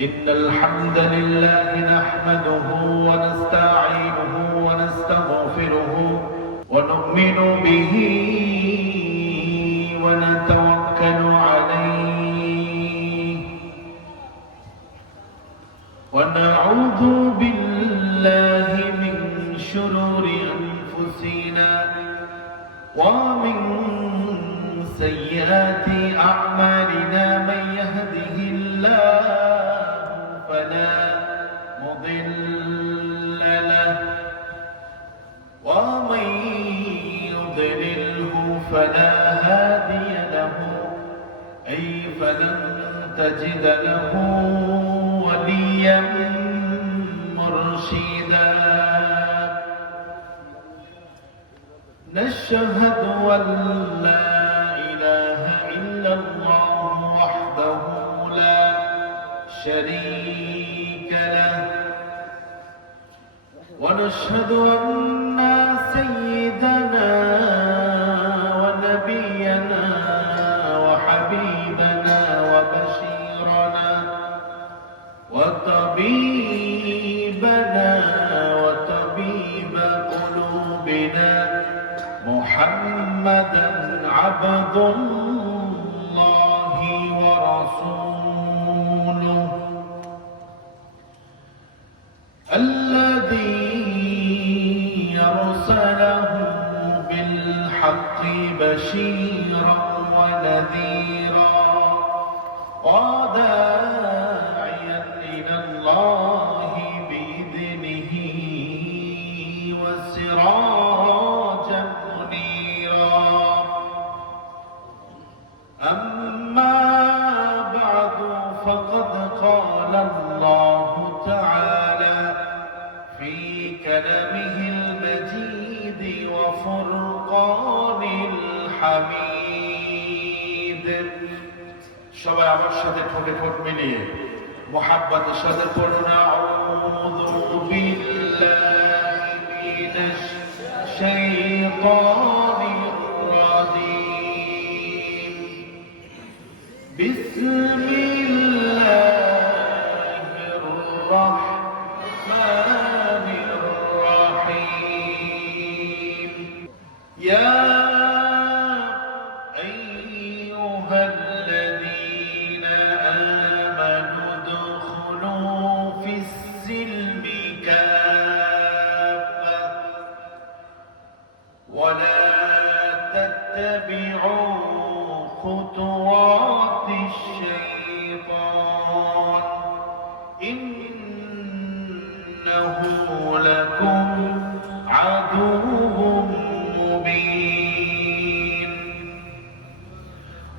إن الحمد لله نحمده ونستعينه ونستغفره ونؤمن به ونتوكل عليه ونعوذ بالله من شرور أنفسنا ومن سيئات أعمالنا من يهده الله فلا مضل له ومن يضلله فلا هادي له أي فلن تجد له وليا مرشدا نشهد أن لا إله إلا الله وحده لا شريك له ونشهد أن سيدنا ونبينا وحبيبنا وبشيرنا وطبيبنا وطبيب قلوبنا محمدا عبد الله ورسوله الذي أرسله بالحق بشيرا ونذيرا وداعيا إلى الله بإذنه وسراجا منيرا أما بعد فقد قال الله تعالى في كلامه المجيد وفرقان الحميد সবাই আমার সাথে ঠোঁটে ঠোঁট মিলিয়ে মুহাব্বতের সাথে পড়ুন আউযু বিল্লাহি মিনাশ শাইতানির রাজীম বিসমিল্লাহির রাহমানির রাহিম ইয়া ولا تتبعوا خطوات الشيطان إنه لكم عدو مبين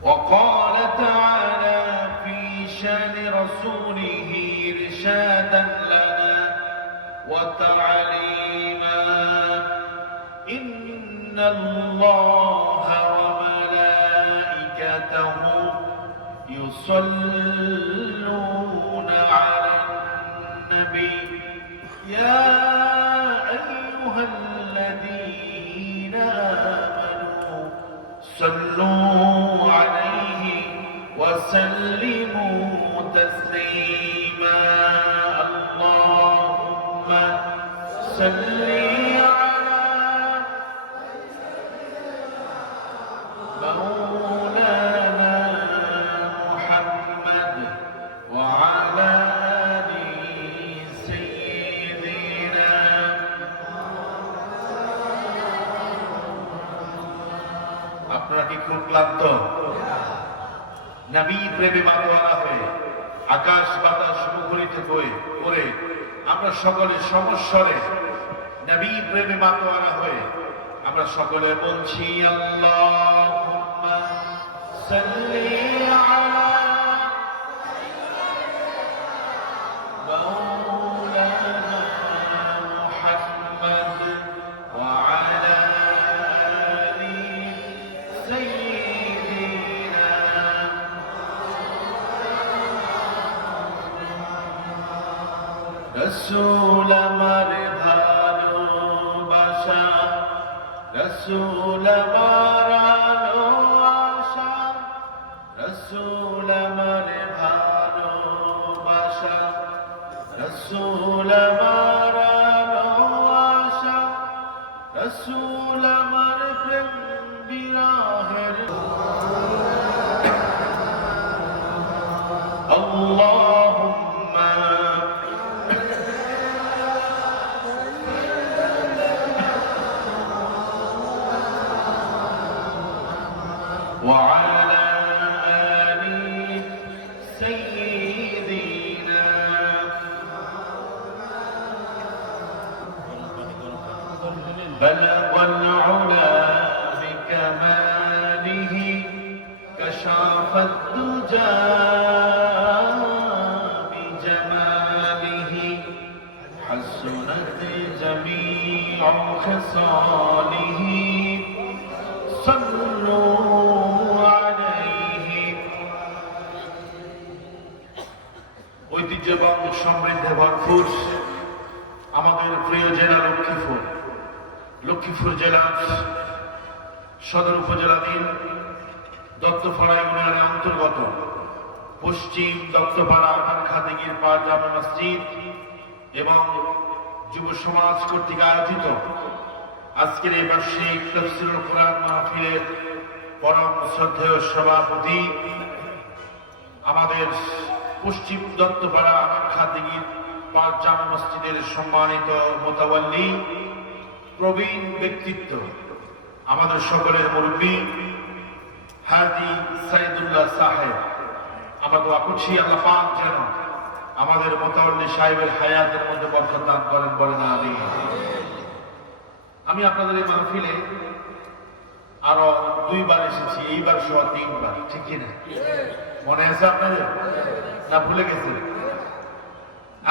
وقال تعالى في شان رسوله إرشادا لنا وتعليما إن الله وملائكته يصلون على النبي يا أيها الذين آمنوا صلوا عليه وسلموا تسليما اللهم صل مولانا محمد وعلى آل سيدنا আপনারা কি খুব ক্লান্ত নবী প্রেমে মাতোয়ারা হয়ে আকাশ বাতাস মুখরিত করে আমরা সকলে সমস্বরে নবী প্রেমে মাতোয়ারা হয়ে আমরা সকলে বলছি আল্লাহুম্মা সাল্লি আলা মাওলানা মুহাম্মদ ওয়া আলা আলি সাইয়্যিদিনা রাসূল আমার ভালোবাসা রসুল আমার আশা রসুল আমার ভালোবাসা রসুল আমার ভালোবাসা, রসুল আমার প্রেম বিরহের আল্লাহুম্মা وعلى آل سيدنا بلغ العلا بكماله كشف الدجى بجماله حسنت جميع خصاله صلوا عليه ঐতিহ্যবান সমৃদ্ধে ভরপুর আমাদের প্রিয় জেলা লক্ষ্মীপুর জেলার সদর উপজেলাধীন দত্তপাড়া ইউনিয়নের অন্তর্গত পশ্চিম দত্তপাড়া খাদিগির পাড় জামে মসজিদ এবং যুব সমাজ কর্তৃক আয়োজিত আজকের এই বার্ষিক তাফসীরুল কোরআন মাহফিলের পরম শ্রদ্ধেয় সভাপতি আমাদের পশ্চিম দত্তপাড়া খাদিগির পাড় জামে মসজিদের সম্মানিত মোতাওয়াল্লি প্রবীণ ব্যক্তিত্ব আমাদের সকলের মুরব্বী হাজী সাইদুল্লাহ সাহেব, আমরা দোয়া করছি আল্লাহ পাক যেন আমাদের মোতাওয়াল্লি সাহেবের হায়াতের মধ্যে বরকত দান করেন, বলেন আমিন। আমি আপনাদের এই মাহফিলে আরো 2 বার এসেছি, এইবার সহ 3 বার, ঠিক কিনা? মনে আছে আপনাদের না ভুলে গেছে?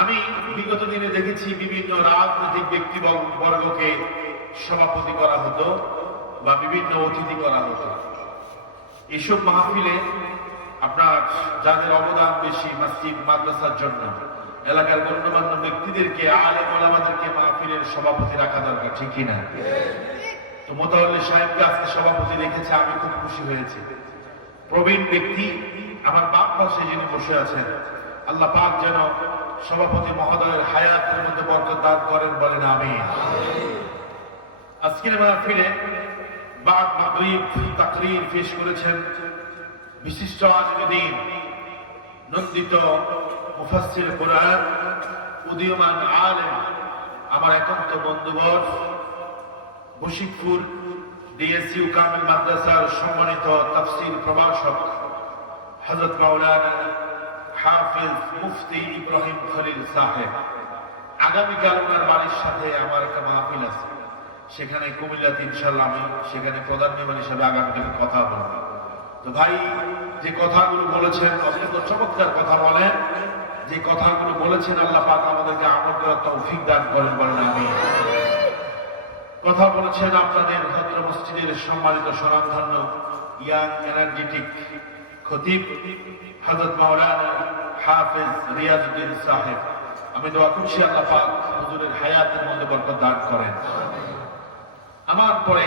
আমি বিগত দিনে দেখেছি বিভিন্ন রাজনৈতিক ব্যক্তিবর্গকে সভাপতি করা হতো বা বিভিন্ন অতিথি করা হতো। এইসব মাহফিলে আপনার যাদের অবদান বেশি মসজিদ মাদ্রাসার জন্য, এলাকার গণ্যমান্য ব্যক্তিদেরকে, আলেম ওলামাদেরকে মাহফিলের সভাপতি রাখা দরকার, ঠিক কিনা? তো মোতাওয়াল্লি সাহেবকে আজকে সভাপতি রেখেছে, আমি খুব খুশি হয়েছি। প্রবীণ ব্যক্তি আমার বাপ পাশে যিনি বসে আছেন, আল্লাহ পাক যেন সভাপতি মহোদয়ের হায়াতের মধ্যে বরকত দান করেন, বলেন আমিন। আজকের মাহফিলে বাদ মাগরিব তাকরীর পেশ করেছেন বিশিষ্ট আলিম, নন্দিত মুফাসসির কোরআন, উদীয়মান আলেম, আমার একান্ত বন্ধুবর, বশিকপুর ডিএসইউ কামিল মাদ্রাসার সম্মানিত তাফসীর প্রভাষক হযরত মাওলানা হাফিজ মুফতি ইব্রাহিম খলিল সাহেব। আগামীকাল ওনার বাড়ির সাথে আমার একটা মাহফিল আছে, সেখানে কুমিল্লাতে ইনশাআল্লাহ আমি সেখানে প্রধান মেহমান হিসেবে আগামীকাল কথা বলব। তো ভাই যে কথাগুলো বলেছেন অত্যন্ত চমৎকার কথা বলেন, যে কথাগুলো বলেছেন আল্লাহ পাক আমাদেরকে আমল করার তৌফিক দান করেন, বলেন আমিন। কথা বলেছেন আপনাদের হযরত মসজিদের সম্মানিত স্বনামধন্য ইয়াং এনার্জেটিক খতিব হযরত মাওলানা হাফেজ রিয়াজউদ্দিন সাহেব। আমি দোয়া করছি আল্লাহ পাক হুজুরের হায়াতের মধ্যে বরকত দান করেন। আমার পরে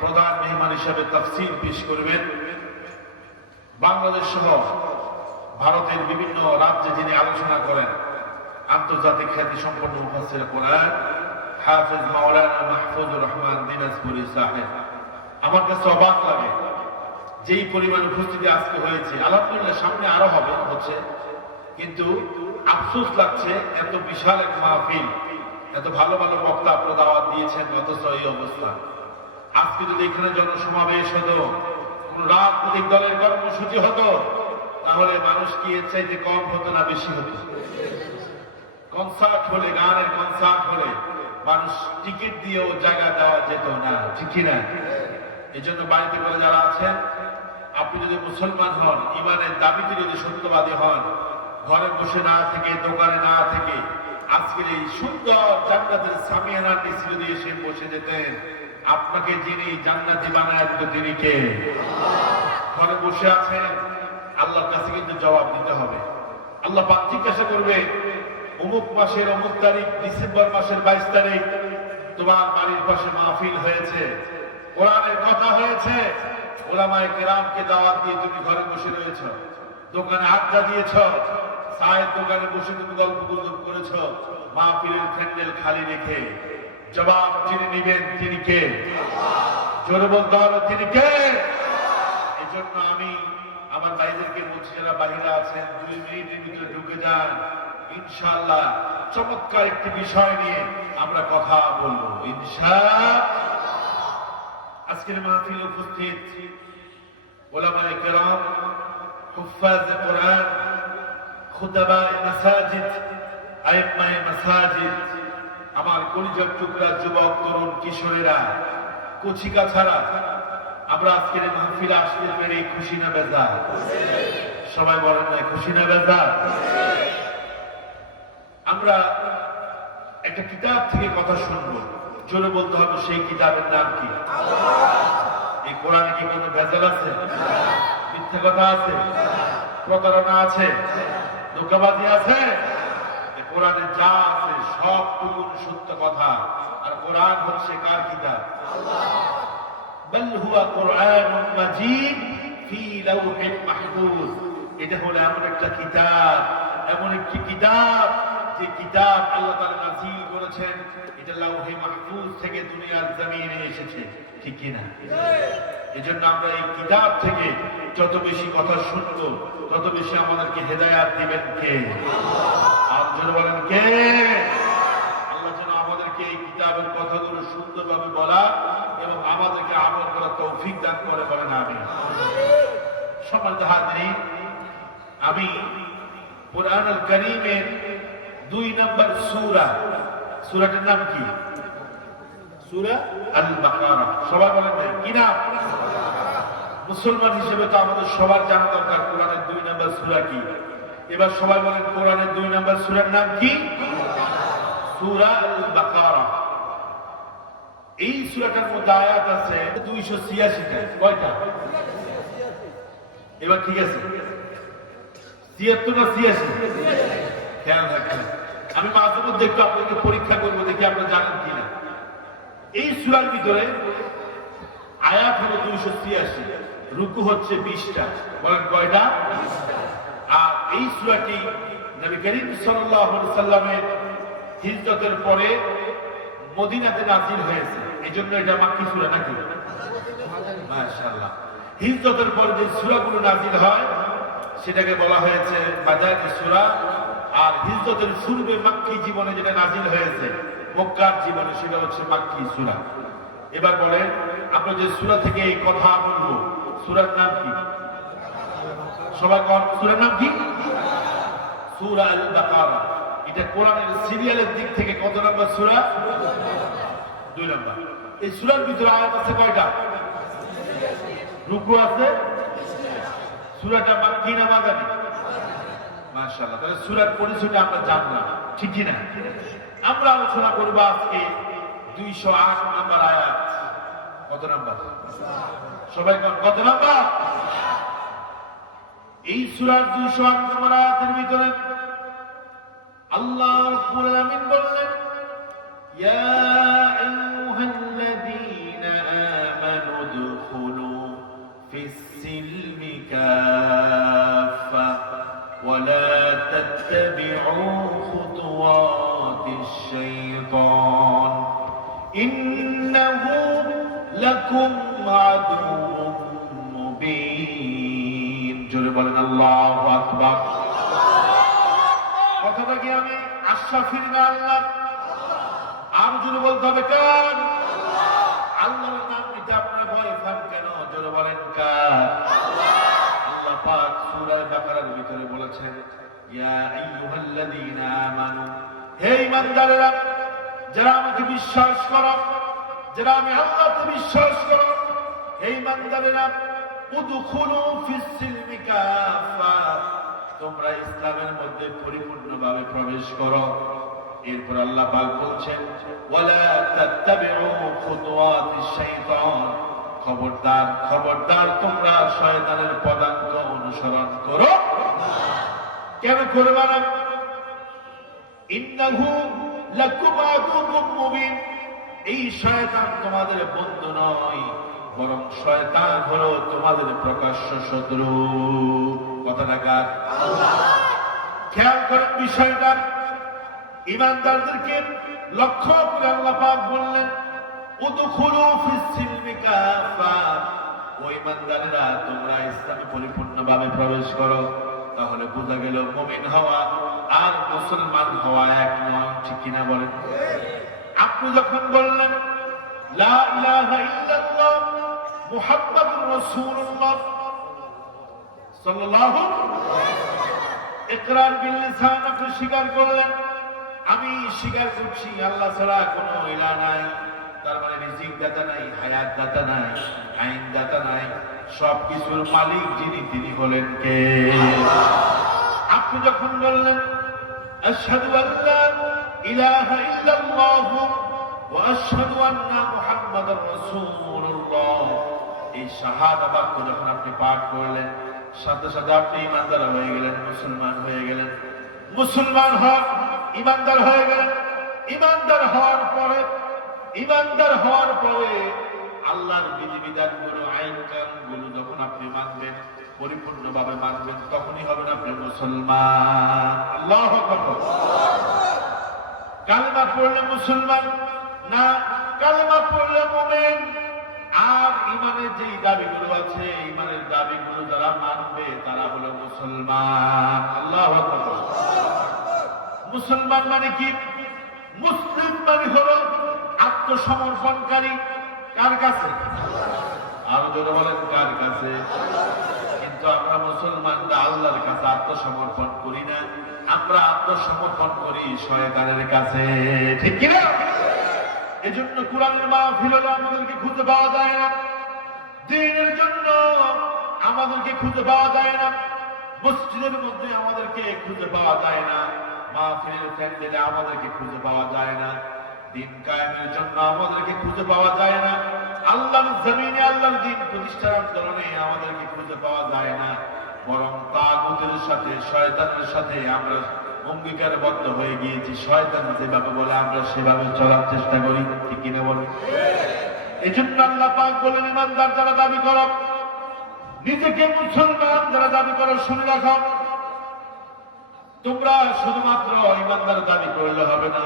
প্রধান মেহমান হিসেবে তাফসীর পেশ করবেন বাংলাদেশ সহ ভারতের বিভিন্ন রাজ্যে যিনি আলোচনা করেন, আন্তর্জাতিক খ্যাতি সম্পন্ন মুফাসসির কোরআন হাফেজ মাওলানা মাহফুজুর রহমান দিনাজপুরি সাহেব। আমার কাছে অবাক লাগে যেই পরিমাণ উপস্থিতি আজকে হয়েছে, আলহামদুলিল্লাহ সামনে আরো হচ্ছে, কিন্তু আফসোস লাগছে এত বিশাল এক মাহফিল, এত ভালো ভালো বক্তা আপনারা দাওয়াত দিয়েছেন, অথচ এই অবস্থা। আজকে যদি এখানে জনসমাবেশ হতো, কোন রাজনৈতিক দলের কর্মসূচি হতো, তাহলে মানুষ কি এর চাইতে কম হতো না বেশি হতো? কনসার্ট হলে, গানের কনসার্ট হলে মানুষ টিকিট দিয়েও জায়গা দেওয়া যেত না, ঠিক কিনা? এই জন্য বাড়িতে করে যারা আছেন, আপনি যদি মুসলমান হন, ইমানের দাবিতে যদি সত্যবাদী হন, ঘরে বসে না থেকে, দোকানে না থেকে, আজকের এই সুন্দর জান্নাতের সামিয়ানার নিচে যদি এসে বসে যেতেন, আপনাকে যিনি জান্নাতি বানায় দিত তিনি কে? ঘরে বসে আছেন, আল্লাহর কাছে কিন্তু জবাব দিতে হবে। আল্লাহ পাক জিজ্ঞাসা করবে, অমুক মাসের অমুক তারিখ, ডিসেম্বর মাসের 22 তারিখ তোমার বাড়ির পাশে মাহফিল হয়েছে, কোরআনের কথা হয়েছে, উলামায়ে কেরামকে দাওয়াত দিয়ে তুমি ঘরে বসে রয়েছ, দোকানে আড্ডা দিয়েছ, চায়ের দোকানে বসে তুমি গল্প গুজব করেছ, মাহফিলের প্যান্ডেল খালি রেখে। জবাব যিনি নিবেন তিনি কে? জোরে বলতে হবে তিনি কে? এই জন্য আমি আমার ভাইদেরকে বলছি, যারা বাহিরে আছেন 2 মিনিটের ভিতরে ঢুকে যান। ইনশাআল্লাহ চমৎকার একটি বিষয় নিয়ে আমরা কথা বলবো ইনশাআল্লাহ। আজকের মাহফিলে উপস্থিত উলামায়ে কেরাম, হুফাজ কোরআন, খুতাবায়ে মাসাজিদ, আইম্মায়ে মাসাজিদ, আমার কলিজার টুকরা যুবক তরুণ কিশোরেরা, কচিকাছাড়া, আমরা আজকের মাহফিলে আসতে পেরে খুশি না বেজার? সবাই বলেন না খুশি না বেজার? আমরা একটা কিতাব থেকে কথা শুনবো, জোরে বলতে হবে সেই কিতাবের নাম কি? এই কোরআনে কি কোনো ভেজাল আছে? মিথ্যা কথা আছে? প্রতারণা আছে? ধোঁকাবাজি আছে? এই কোরআনে যা আছে সবটুকু সত্য কথা। আর কোরআন হচ্ছে কার কিতাব? বাল হুয়া কুরআনুন মাজিদ ফি লাওহিন মাহফুজ। এটা হলো এমন একটা কিতাব, এমন একটি কিতাব যে কিতাব আল্লাহ তাআলা নাযিল করেছেন, এটা লাওহে মাহফুজ থেকে দুনিয়ার জমিনে এসেছে, ঠিক কি না? এজন্য আমরা এই কিতাব থেকে যত বেশি কথা শুনবো তত বেশি আমাদেরকে হেদায়েত দিবেন কে? আপনারা বলেন কে? আল্লাহ যেন আমাদেরকে এই কিতাবের কথাগুলো সুন্দরভাবে বলা এবং আমাদেরকে আমল করার তৌফিক দান করে, বলেন আমিন। সম্মানিত হাজিরিন, আমি কুরআনুল কারীমের 2 নম্বর সূরা, সূরাটার নাম কি? সূরা আল বাকারা। সবাই বলেন না কি নাম? মুসলমান হিসেবে তো আমাদের সবার জানা দরকার কোরআনের 2 নম্বর সূরা কি। এবার সবাই বলেন কোরআনের 2 নম্বর সূরার নাম কি? সূরা আল বাকারা। এই সূরাটার মধ্যে আয়াত আছে 286টা। কয়টা? এবার ঠিক আছে, 76 না 86? খেয়াল রাখবেন, আমি মাঝে মধ্যে একটু আপনাকে পরীক্ষা করবো, দেখি আপনারা জানেন কিনা। এই সূরার ভিতরে আয়াত হলো 286, রুকু হচ্ছে 20টা। বলেন কয়টা? আর এই সূরাটি নবী করিম সাল্লাল্লাহু আলাইহি সাল্লামের হিজরতের পরে মদিনাতে নাযিল হয়েছে, এজন্য এটা মাক্কি সূরা নাকি? মাশাআল্লাহ। হিজরতের পরে যে সূরাগুলো নাযিল হয় সেটাকে বলা হয়েছে মাদানী সূরা। আর হিজরতের পূর্বে মাক্কি জীবনে যেটা নাযিল হয়েছে, মক্কার জীবনে, সেটা হচ্ছে মাক্কি সূরা। এবার বলেন, আমরা যে সূরা থেকে এই কথা বলবো, সূরার নাম কি? সবাই কোন সূরার নাম কি? সূরা আল বাকারা। এটা কোরআনের সিরিয়ালের দিক থেকে কত নম্বর সূরা? 2 নম্বর। এই সূরার ভিতরে আয়াত আছে কয়টা? রুকু আছে। সূরাটা মাক্কি না মাদানী? মাশাআল্লাহ। তাহলে সূরার পরিচয়টা আমরা জানলাম, ঠিক কি না? আমরা আলোচনা করব আজকে 208 নম্বর আয়াত। কত নম্বর? সবাই কত নম্বর? এই সূরার 208 নম্বর আয়াতের ভিতরে আল্লাহ রাব্বুল আলামিন বললেন, ইয়া আইয়ুহাল্লাযীনা আমানু দুখুলু ফিস সিলমি কাফা ওয়া লা তাত্তাবিউ খুতুওয়াতিশ শাইতান ইন্নাহু লাকুম আদুউম মুবিন। জোরে বলেন আল্লাহু আকবার। কথাটা কি আমি আশরাফির না আল্লাহ? আর জোরে বলতে হবে কার? আল্লাহর নাম নিতে আপনারা ভয় পান কেন? জোরে বলেন কার? আল্লাহ পাক সূরা বাকারার ভিতরে বলেছেন, ইয়া আইয়ুহাল্লাযীনা আমানু, হে ঈমানদারেরা, যারা আমাকে বিশ্বাস করো, যারা আমি আল্লাহকে বিশ্বাস করো, হে ঈমানদারেরা, উদখুলু ফিস সিলমি কাফা, তোমরা ইসলামের মধ্যে পরিপূর্ণভাবে প্রবেশ করো। এরপর আল্লাহ পাক বলছেন, ওয়ালা তাত্তাবিউ খুতুওয়াতিশ শাইতান, খবরদার খবরদার তোমরা শয়তানের পদাঙ্ক অনুসরণ করো কেন করবে না? ইন্নাহু লাকুম আদুউম মুবিন, এই শয়তান তোমাদের বন্ধু নয়, বরং শয়তান হলো তোমাদের প্রকাশ্য শত্রু। কথাটা কার? খেয়াল করেন বিষয়টা। ঈমানদারদেরকে লক্ষ্য করে আল্লাহ পাক বললেন, উদখুলু ফিস সিলমি কাফা, ও ঈমানদারেরা তোমরা ইসলামে পরিপূর্ণভাবে প্রবেশ করো। তাহলে বোঝা গেল মুমিন হওয়া আর মুসলমান হওয়া এক নয়, ঠিক কিনা বলেন? আপনি যখন বললেন লা ইলাহা ইল্লাল্লাহ মুহাম্মাদুর রাসূলুল্লাহ সাল্লাল্লাহু ইকরার বিল লিসান, আপনি স্বীকার করলেন আমি স্বীকার করছি আল্লাহ ছাড়া কোনো ইলাহ নাই, তার মানে রিজিক দাতা নাই, হায়াত দাতা নাই, আইন দাতা নাই, সবকিছুর মালিক যিনি তিনি হলেন কে? আপনি যখন বললেন আশহাদু আল্লা ইলাহা ইল্লাল্লাহ ওয়া আশহাদু আন্না মুহাম্মাদার রাসূলুল্লাহ, এই শাহাদা বাক্য যখন আপনি পাঠ করলেন, সাথে সাথে আপনি ঈমানদার হয়ে গেলেন, মুসলমান হয়ে গেলেন। মুসলমান হন ঈমানদার হয়ে গেলেন। ঈমানদার হওয়ার পরে আল্লাহর বিধিবিধানগুলো, আইন কানুনগুলো যখন আপনি মানবেন, পরিপূর্ণভাবে মানবেন, তখনই হবেন আপনি মুসলমান। আল্লাহু আকবার। কালেমা পড়লে মুসলমান না, কালেমা পড়লে মুমিন। আর ঈমানের যে দাবিগুলো আছে, ঈমানের দাবিগুলো যারা মানবে তারা হলো মুসলমান। আল্লাহু আকবার। মুসলমান মানে কি? মুসলিম মানে হলো আত্মসমর্পণকারী। কার কাছে? আরো জোরে বলেন, কার কাছে? কিন্তু আমরা মুসলমানরা আল্লাহর কাছে আত্মসমর্পণ করি না, আমরা আত্মসমর্পণ করি শয়তানের কাছে, ঠিক কিনা? এজন্য কোরআনের মাহফিল হলো আমাদেরকে খুঁজে পাওয়া যায় না, দ্বীনের জন্য আমাদেরকে খুঁজে পাওয়া যায় না, মসজিদের মধ্যে আমাদেরকে খুঁজে পাওয়া যায় না, মাহফিলের প্যান্ডেলে আমাদেরকে খুঁজে পাওয়া যায় না, দ্বীন কায়েমের জন্য আমাদেরকে খুঁজে পাওয়া যায় না, আল্লাহর জমিনে আল্লাহর দ্বীন প্রতিষ্ঠার আন্দোলনে আমাদেরকে খুঁজে পাওয়া যায় না, বরং তাগুতের সাথে, শয়তানের সাথে আমরা অঙ্গীকারবদ্ধ হয়ে গিয়েছি। শয়তান যেভাবে বলে আমরা সেভাবে চলার চেষ্টা করি, ঠিক কিনা বলি? এই জন্য আল্লাহ পাক বলেন, ঈমানদার যারা দাবি করো, নিজেকে মুসলমান যারা দাবি করো, শুনে রাখো, তোমরা শুধুমাত্র ঈমানদার দাবি করলে হবে না,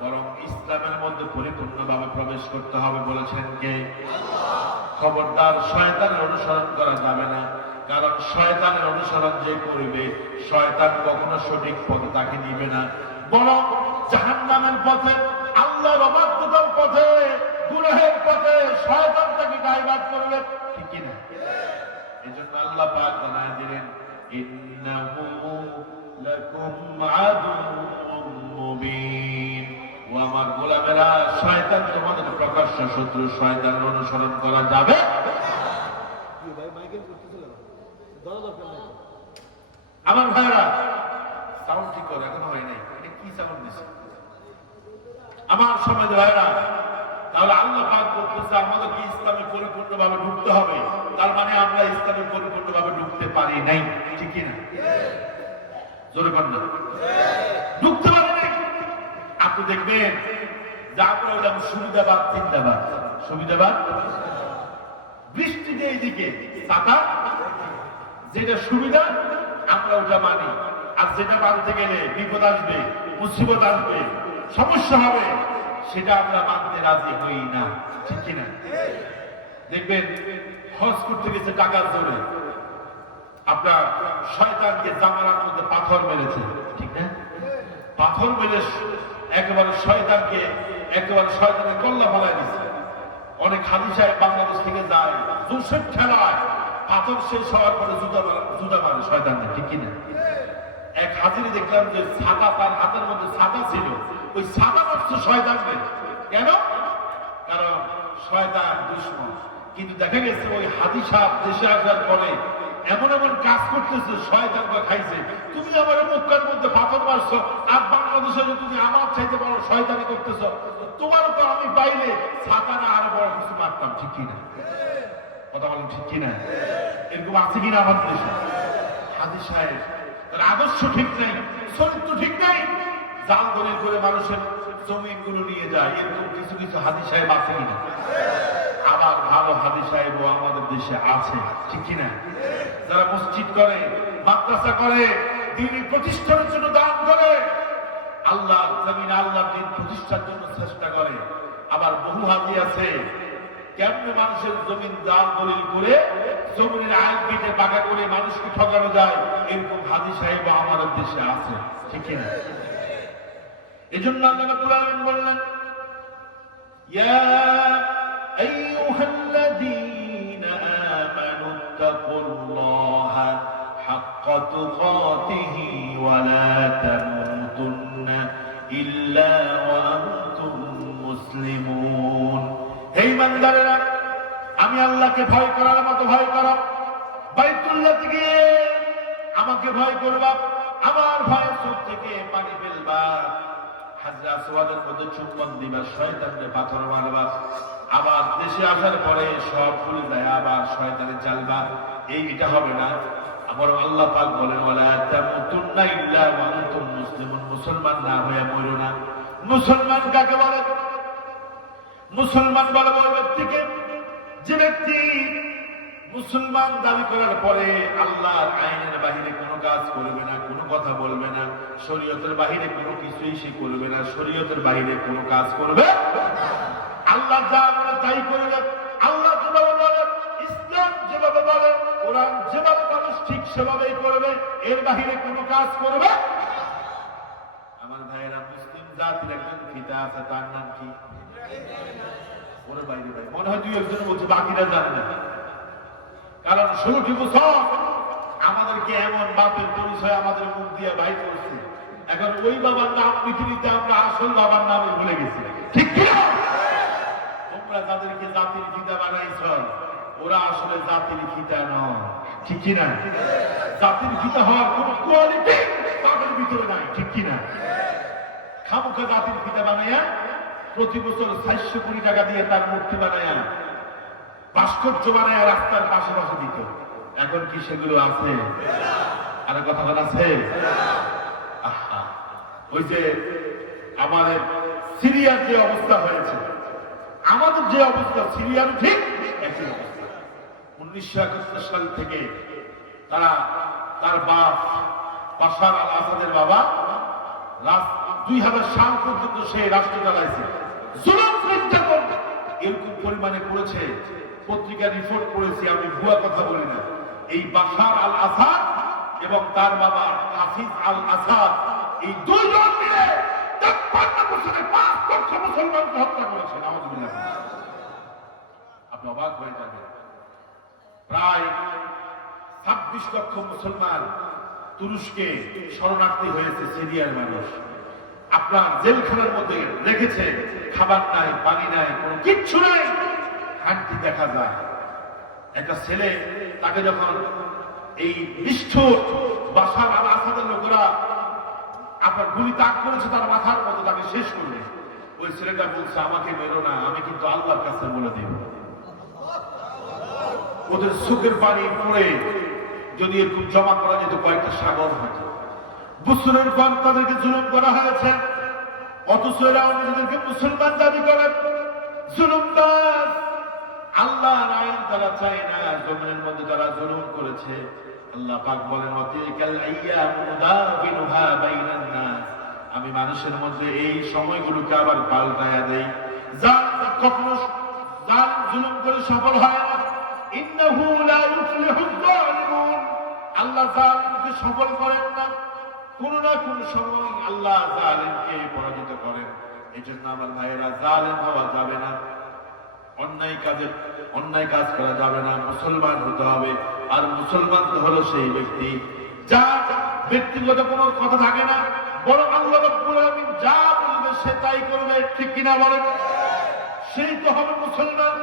বরং ইসলামের মধ্যে পরিপূর্ণভাবে প্রবেশ করতে হবে। বলেছেন কে? খবরদার শয়তানের অনুসরণ করা যাবে না, কারণ শয়তানের অনুসরণ যে করবে, শয়তান কখনো সঠিক পথে তাকে নিবে না, বরং জাহান্নামের পথে, আল্লাহর অবাধ্যতার পথে, গুনাহের পথে শয়তান তাকে ডাইভার্ট করবে, ঠিক কিনা? এজন্য আল্লাহ পাক জানায় দিলেন, ইন্নাহু লাকুম আদুউম মুবিন, ও আমার গোলামেরা, শয়তান তোমাদের প্রকাশ্য শত্রু, শয়তানের অনুসরণ করা যাবে। আমার ভাইরা, সাউন্ড ঠিক করে, এখনো হয় নাই, এটা কি সাউন্ড দিছে আমার সমাজের ভাইরা? তাহলে আল্লাহ পাক বলতেছে আমাদেরকে ইসলামে পরিপূর্ণভাবে ঢুকতে হবে, তার মানে আমরা ইসলামে পরিপূর্ণভাবে ঢুকতে পারি নাই, ঠিক কিনা? জোরে বলেন, ঢুকতে পারি নাই। আপনি দেখবেন যে আমরা হলাম সুবিধাবাদ, চিন্তাবাদ। সুবিধাবাদ, বৃষ্টিতে এইদিকে ছাতা, যেটা সুবিধা আমরা ওটা মানি, আর যেটা মানতে গেলে বিপদ আসবে, মুসিবত আসবে, সমস্যা হবে, সেটা আমরা মানতে রাজি হই না, ঠিক কিনা? দেখবেন হজ করতে গেছে টাকার জোরে, আপনার শয়তানকে জামানার মধ্যে পাথর মেরেছে, ঠিক না? পাথর মেরে একেবারে শয়তানের কল্লা ফেলায় দিচ্ছে। অনেক হাজি সাহেব বাংলাদেশ থেকে যায়, জোসেফ খেলায় পাথর শেষ হওয়ার পরে জুতা মারে শয়তানদের, ঠিক কিনা? এক হাজিরে দেখলাম যে ছাতা, তার হাতের মধ্যে ছাতা ছিল, ওই ছাতা মারছে শয়তানকে। কেন? কারণ শয়তান দুশমন। কিন্তু দেখা গেছে ওই হাজি সাহেব দেশে আসার পরে এমন এমন কাজ করতেছে, শয়তানকে খাইছে। তুমি আমার মক্কার মধ্যে পাথর মারছো, আর বাংলাদেশে তুমি আমার চাইতে বড় শয়তানি করতেছো, তোমারও তো আমি পাইলে ছাতা না আরো বড় কিছু মারতাম, ঠিক কিনা? কথা বলেন, ঠিক কিনা? এরকম আছে কিনা আমাদের দেশে? হাজি সাহেব তার আদর্শ ঠিক নাই, চরিত্র ঠিক নাই, জাল দলিল করে মানুষের জমিগুলো নিয়ে যায়, এরকম কিছু কিছু হাজি সাহেব আছে কিনা? আবার ভালো হাজি সাহেবও আমাদের দেশে আছে, ঠিক কিনা? যারা মসজিদ করে, মাদ্রাসা করে, দ্বীনের প্রতিষ্ঠার জন্য দান করে, আল্লাহ জমিনে আল্লাহ দ্বীন প্রতিষ্ঠার জন্য চেষ্টা করে। আবার বহু হাজি আছে কেমনে মানুষের জমিন দান দলিল করে জমিনের আইন কেটে পাকা করে মানুষকে ঠকানো যায়, এরকম হাজি সাহেব আমাদের দেশে আছে, ঠিক না? এজন্য আল্লাহ রাব্বুল আলামিন বললেন, ইয়া আইয়ুহাল্লাযীনা আমানুত্তাকুল্লাহা হাক্কা তুকাতিহি ওয়া লা তামুতুন্না ইল্লা ওয়া আনতুম মুসলিমুন। হে ইমানদারেরা, আমি আল্লাহকে ভয় করার মতো ভয় করো, বাইতুল্লাহ থেকে আমাকে ভয় করবা, আমার ভয়ের চোখ থেকে পানি ফেলবা, হাজরা আসওয়াদের মধ্যে চুম্বন দিবা, শয়তানকে পাথর মারবা, আবার দেশে আসার পরে সব ভুলে যায় আবার শয়তানে চালবা, এটা হবে না। আবার আল্লাহ পাক বলেন, ওয়ালা তামুতুন্না ইল্লা ওয়া আনতুম মুসলিমুন, মুসলমান না হয়ে মরো না। মুসলমান কাকে বলে? মুসলমান বলে ওই ব্যক্তিকে যে ব্যক্তি মুসলমান দাবি করার পরে আল্লাহর আইনের বাহিরে কোনো কাজ করবে না, কোনো কথা বলবে না, শরীয়তের বাহিরে কোনো কিছুই সে করবে না, শরীয়তের বাহিরে কোনো কাজ করবে, আল্লাহ যা বলে তাই করবে, আল্লাহ যেভাবে বলে, ইসলাম যেভাবে বলে, কোরআন যেভাবে মানুষ ঠিক সেভাবেই করবে, এর বাহিরে কোনো কাজ করবে। আমার ভাইয়েরা, মুসলিম জাতির একজন পিতা আছে, তার নাম কি? ওর বাইরে ভাই মনে হয় দুই একজন বলছে, বাকিরা জানে না। কারণ 16টি বছর আমাদেরকে এমন বাপের পরিচয় আমাদের মুখ দিয়ে বাইর করছে, এখন ওই বাবার নাম পৃথিবীতে আমরা আসল বাবার নামে ভুলে গেছি, ঠিক কি? তোমরা যাদেরকে জাতির পিতা বানাইছ ওরা আসলে জাতির পিতা নয়, ঠিক কিনা? জাতির পিতা হওয়ার কোন কোয়ালিটি তাদের ভিতরে নাই, ঠিক কিনা? খামোখা জাতির পিতা বানাইয়া প্রতি বছর 400 কোটি টাকা দিয়ে তার মূর্তি বানাইয়া ভাস্কর্য বানাইয়া রাস্তার পাশে পাশে দিত। এখন কি সেগুলো আছে? আর কথা আছে? ওই যে আমাদের সিরিয়ার যে অবস্থা হয়েছে, আমাদের যে অবস্থা সিরিয়ার ঠিক একই অবস্থা। 1971 সাল থেকে তার বাপ বাশার আল আসাদের বাবা 2000 সাল পর্যন্ত সে রাষ্ট্র চালাইছে, জুলুম নির্যাতন এরকম পরিমাণে করেছে। পত্রিকা রিপোর্ট করেছি, আমি ভুয়া কথা বলি না। এই বাশার আল আসাদ এবং তার বাবা হাফিজ আল আসাদ, এই দুইজন মিলে 53 বছরে 5 লক্ষ মুসলমানকে হত্যা করেছে। নাউযুবিল্লাহ। আপনি অবাক হয়ে যাবেন, প্রায় 26 লক্ষ মুসলমান তুরস্কে শরণার্থী হয়েছে সিরিয়ার মানুষ। আপনার জেলখানার মধ্যে রেখেছে, খাবার নাই, পানি নাই, কোনো কিচ্ছু নাই, হাঁটতে দেখা যায়। একটা ছেলে, তাকে যখন এই নিষ্ঠুর বাশার আল আসাদের লোকেরা আপনার গুলি তাক করেছে তার মাথার মধ্যে, তাকে শেষ করবে, ওই ছেলেটা বলছে, আমাকে মেরো না, আমি কিন্তু আল্লাহর কাছে বলে দেব। ওদের চোখের পানি পড়ে যদি এরকম জমা করা যেত কয়েকটা সাগর হতো। বছরের পর তাদেরকে জুলুম করা হয়েছে, অথচ এরা নিজেদেরকে মুসলমান দাবি করে। জুলুমবাজ, আল্লাহর আইন তারা চায় না, জমিনের মধ্যে তারা জুলুম করেছে। আল্লাহ পাক বলেন, ওয়াতিলকাল আইয়ামু নুদাবিলুহা বাইনান নাস, আমি মানুষের মধ্যে এই সময়গুলোকে আবার পাল্টায়া দেই। কখনো জালিম জুলুম করে সফল হয় না। ইন্নাহু লা ইউফলিহুল যালিমুন, আল্লাহ জালিমকে সফল করেন না, কোন না কোন সময় আল্লাহ জালিমকে পরাজিত করেন। এই জন্য আমার ভাইয়েরা, জালিম হওয়া যাবে না, অন্যায় কাজ করা যাবে না, মুসলমান হতে হবে। আর মুসলমান তো হলো সেই ব্যক্তি যার ব্যক্তিগত কোনো কথা থাকে না, বরং আল্লাহ রাব্বুল আলামিন যা বলবে সে তাই করবে, ঠিক কিনা বলেন? সেই তো হবে মুসলমান।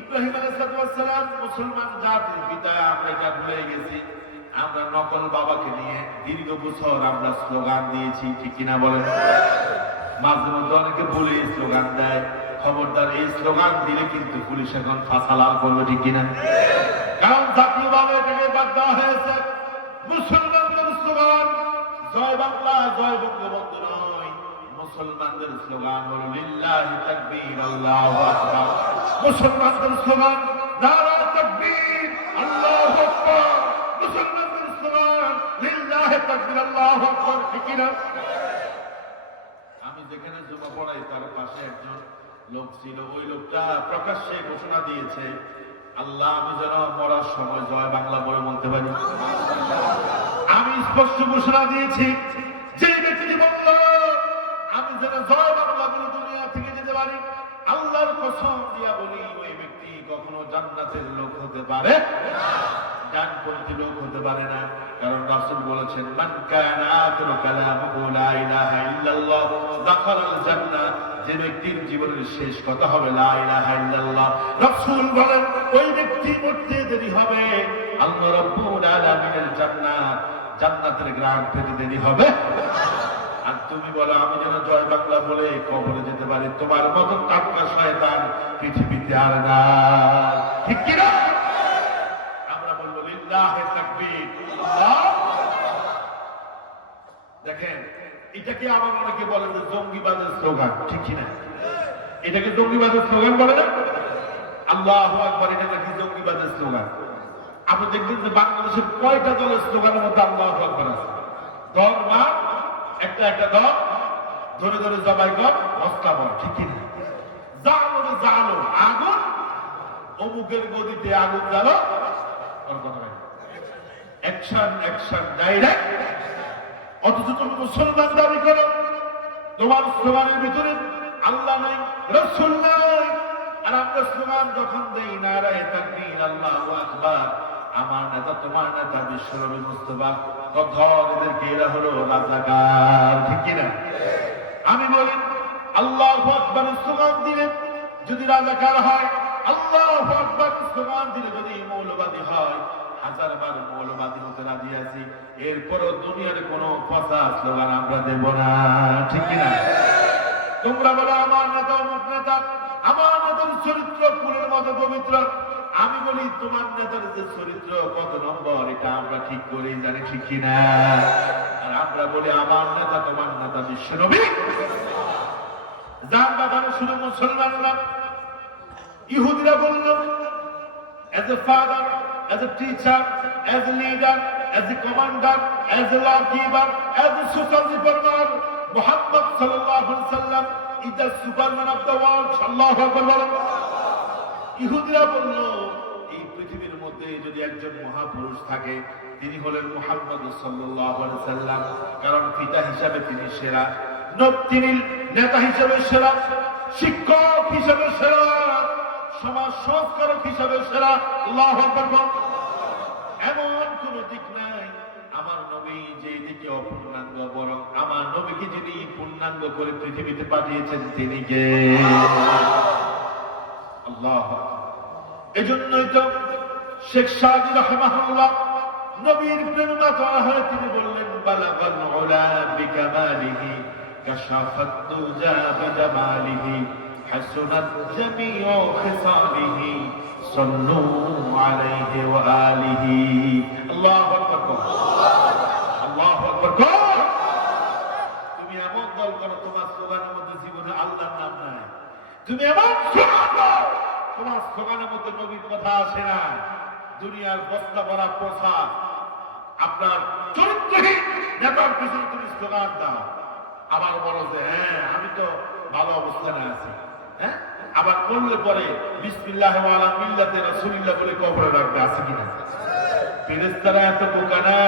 ইব্রাহিম আলাইহিস সালাম মুসলমান জাতির পিতা, আমরা এটা ভুলে গেছি। আমরা নকল বাবাকে নিয়ে দীর্ঘ বছর আমরা স্লোগান দিয়েছি, ঠিক কিনা বলেন? মাঝে মধ্যে অনেকে বলে স্লোগান দেয়, খবরদার এই স্লোগান দিলে কিন্তু পুলিশ এখন ফাঁসালাল করবে, ঠিক কিনা? কারণ জাতীয়ভাবে এটাকে বাদ দেওয়া হয়েছে। মুসলমানদের স্লোগান জয় বাংলা, জয় বঙ্গবন্ধু নয়, মুসলমানদের স্লোগান হল লিল্লাহি তাকবীর, আল্লাহু আকবার। মুসলমানদের স্লোগান নারা তাকবীর, আল্লাহু আকবার। মুসলমানদের স্লোগান লিল্লাহি লিল্লাহি তাকবীর, আল্লাহু আকবার, ঠিক কি না? আমি যেখানে জুমা পড়াই তার পাশে একজন লোক ছিল, ওই লোকটা প্রকাশ্যে ঘোষণা দিয়েছে, আল্লাহ আমি যেন মরার সময় জয় বাংলা বলে বলতে পারি। আমি স্পষ্ট ঘোষণা দিয়েছি, যে ব্যক্তি বলল আমি যেন জয় বাংলা বলে দুনিয়া থেকে যেতে পারি, আল্লাহর কসম দিয়া বলি ওই ব্যক্তি কখনো জান্নাতের লোক হতে পারে না, ডানপন্থী লোক হতে পারে না। কারণ রাসূল বলেছেন, মান কানা আখিরু কালামুহু লা ইলাহা ইল্লাল্লাহ দাখালাল জান্নাহ, যে ব্যক্তির জীবনের শেষ কথা হবে লা ইলাহা ইল্লাল্লাহ, রাসূল বলেন ওই ব্যক্তি মরতে দেরি হবে, আল্লাহ রাব্বুল আলামিনের জান্নাতের গ্রাম পেতে দেরি হবে। আর তুমি বলো আমি যেন জয় বাংলা বলে কবরে যেতে পারি, তোমার মতো টাটকা শয়তান পৃথিবীতে আর না, ঠিক কি না? আমরা বলবো লিল্লাহি তাকবীর। দেখেন, এটাকে আবার অনেকে বলে যে জঙ্গিবাদের স্লোগান, ঠিক কি না? এটাকে জঙ্গিবাদের স্লোগান বলে না? আল্লাহু আকবার, এটা নাকি জঙ্গিবাদের স্লোগান। আপনি দেখবেন যে বাংলাদেশের কয়টা দলের স্লোগানের মধ্যে আল্লাহু আকবার আছে? দল মা একটা একটা দল, ধরে ধরে জবাই কর, হস্তা বল, ঠিক কি না? জালো রে জালো, আগুন অমুকের গদিতে আগুন জ্বালো, অ্যাকশন অ্যাকশন ডাইরেক্ট। অথচ তুমি মুসলমান দাবি করো, তোমার স্লোগানের ভিতরে আল্লাহ নাই, রাসূল নাই, আর আমরা স্লোগান যখন দেই নারায়ে তাকবীর, আল্লাহু আকবার, আমার নেতা তোমার নেতা বিশ্বনবী মুস্তাফা, তখন এদেরকে এরা হলো রাজাকার, ঠিক কিনা? আমি বলি আল্লাহু আকবার স্লোগান দিলে যদি রাজাকার হয়, আল্লাহু আকবার স্লোগান দিলে যদি মৌলবাদী হয়, হাজারবার মৌলবাদী হতে রাজি আছি, এরপরও দুনিয়ার কোন পচা স্লোগান আমরা দেব না, ঠিক কিনা? তোমরা বলো আমার নেতা অমুক নেতা, আমার নেতার চরিত্র ফুলের মতো পবিত্র, আমি বলি তোমার নেতার যে চরিত্র কত নম্বর এটা আমরা ঠিক করেই জানি, ঠিক কিনা? আর আমরা বলি আমার নেতা তোমার নেতা বিশ্বনবী, যার বাগানে শুধু মুসলমানরা। ইহুদিরা বলল as a father, as a teacher, as a leader, as a commander, as a lawgiver, as a social reformer, Muhammad sallallahu alaihi wasallam is the superman of the world. Allahu akbar. ইহুদিরা বলল এই পৃথিবীর মধ্যে যদি একজন মহাপুরুষ থাকে তিনি হলেন মুহাম্মদ সাল্লাল্লাহু আলাইহি ওয়াসাল্লাম, কারণ পিতা হিসাবে তিনি সেরা, তিনি নেতা হিসাবে সেরা, শিক্ষক হিসাবে সেরা, সমাজ সংস্কারক হিসাবে সেরা। আল্লাহু আকবার। এমন কোন দিক নাই আমার নবী যে দিকে অপূর্ণাঙ্গ, বরং আমার নবীকে যিনি পূর্ণাঙ্গ করে পৃথিবীতে পাঠিয়েছেন তিনি কে? আল্লাহ। এজন্যই তো শেখ সাদি রাহিমাহুল্লাহ নবীর প্রেমে করা হয়, তিনি বললেন বালাগাল উলা বিকামালিহি কাশাফাত দুজা বিজামালিহি হাসুনাত জামিউ খিসালিহি সাল্লু আলাইহি ওয়া আলিহি। আল্লাহু আকবার, আল্লাহু আকবার। তুমি এমন দল করো তোমার স্লোগানের মধ্যে জীবনে আল্লাহর নাম নাই, তুমি এমন স্লোগান তোমার স্লোগানের মধ্যে নবীর কথা আসে না, দুনিয়ার বস্তা ভরা পোষা আপনার চরিত্রহীন নেতার পিছনে তুমি স্লোগান দাও, আবার বলো যে হ্যাঁ আমি তো ভালো অবস্থানে আছি, হ্যাঁ আবার বললে পরে বিসমিল্লাহ ওয়া আলা মিল্লাতি রাসূলিল্লাহ বলে কবরে রাখবে, আছে কিনা? ফেরেশতারা এত বোকা না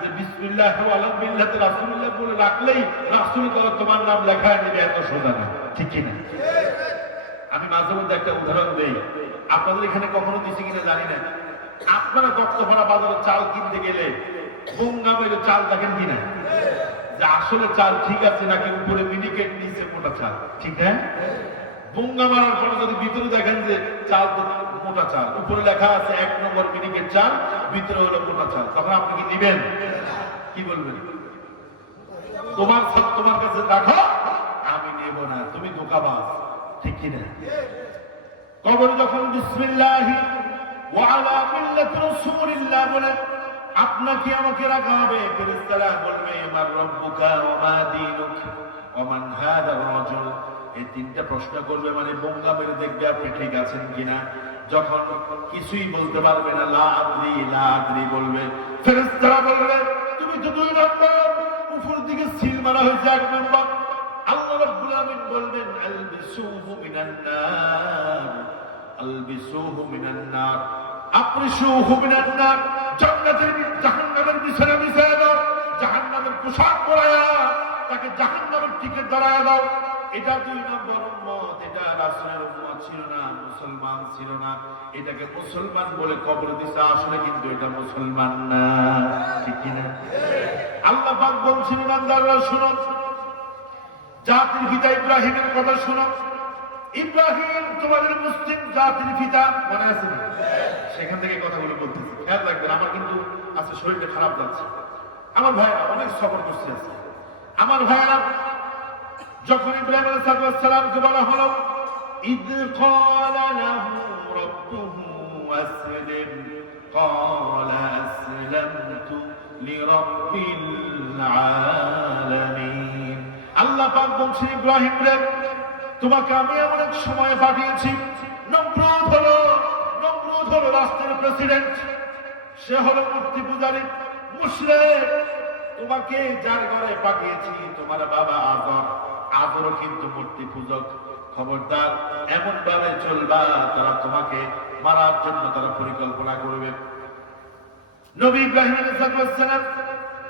যে বিসমিল্লাহ ওয়া আলা মিল্লাতি রাসূলিল্লাহ বলে রাখলেই রাসূল তোমার নাম লেখা নেবে, এত সোজা না, ঠিক কিনা? আমি মাঝে মধ্যে একটা উদাহরণ দেই, আপনাদের এখানে কখনো দিচ্ছি কিনা জানি না, আপনারা গপ্তপাড়া বাজারে চাল কিনতে গেলে গঙ্গা মেরে চাল দেখেন কিনা যে আসলে চাল ঠিক আছে নাকি উপরে মিনিকেট নিচে মোটা চাল, ঠিক না? গঙ্গা মারার পরে যদি ভিতরে দেখেন যে চাল তো মোটা চাল, উপরে লেখা আছে 1 নম্বর মিনিকেট চাল, ভিতরে হলো মোটা চাল, তখন আপনি কি দিবেন? কি বলবেন? তোমার সব তোমার কাছে রাখো, আমি নেব না, তুমি ধোঁকাবাজ, ঠিক কিনা? কবর যখন বিসমিল্লাহি ওয়া আলা মিল্লাতি রাসূলিল্লাহ বলে আপনাকে আমাকে রাখা হবে, ফেরেশতারা বলবে মার রব্বুকা ওয়া মা দীনুকা ওয়া মান হাদা রাজুল, এই তিনটা প্রশ্ন করবে, মানে বঙ্গা মেরে দেখবে আপনি ঠিক আছেন কিনা। যখন কিছুই বলতে পারবে না, লা আদরি বলবে, ফেরেশতারা বলবে তুমি মধ্যে 2 নম্বর, উপর দিকে সিল মারা হয়েছে 1 নম্বর। আল্লাহ রাব্বুল আলামিন বলবেন আলবিসুহু মিনান নার, আলবিসুহু মিনান নার, আফরিসুহু মিনান নার। জাহান্নামের বিছানা বিছায়া দাও, জাহান্নামের পোশাক পরায়া তাকে জাহান্নামের দিকে দাঁড়ায়া দাও। এটা 2 নম্বর উম্মত, এটা রাসূলের উম্মত ছিল না, মুসলমান ছিল না। এটাকে মুসলমান বলে কবর দিছে, আসলে কিন্তু এটা মুসলমান না, ঠিক কি না? আল্লাহ পাক বলছেন ইমানদাররা শুনো, জাতির পিতা ইব্রাহিমের কথা শুনো। ইব্রাহিম তোমাদের মুসলিম জাতির পিতা, মনে আছে? সেখান থেকে কথাগুলো বলতেছি, খেয়াল রাখবেন। আমার কিন্তু আজকে শরীরটা খারাপ যাচ্ছে। আমার ভাইরা অনেক সফর করছে আছে। আমার ভাইরা যখন ইব্রাহিম আলাইহিস সালামকে বলা হলো ইদ ক্বালা লাহু রাব্বুহু আসলিম ক্বালা আসলামতু লিরাব্বিল আলামিন। আল্লাহ পাক বলছেন ইব্রাহিম রে, তোমাকে আমি এমন এক সময়ে পাঠিয়েছি, নমরুদ হলো রাষ্ট্রের প্রেসিডেন্ট, সে হলো মূর্তি পূজারী মুশরিক। তোমাকে যার ঘরে পাঠিয়েছি তোমার বাবা আদরও কিন্তু মূর্তি পূজক। খবরদার এমন ভাবে চলবা তারা তোমাকে মারার জন্য তারা পরিকল্পনা করবে। নবী ইব্রাহিম আলাইহিস সালাম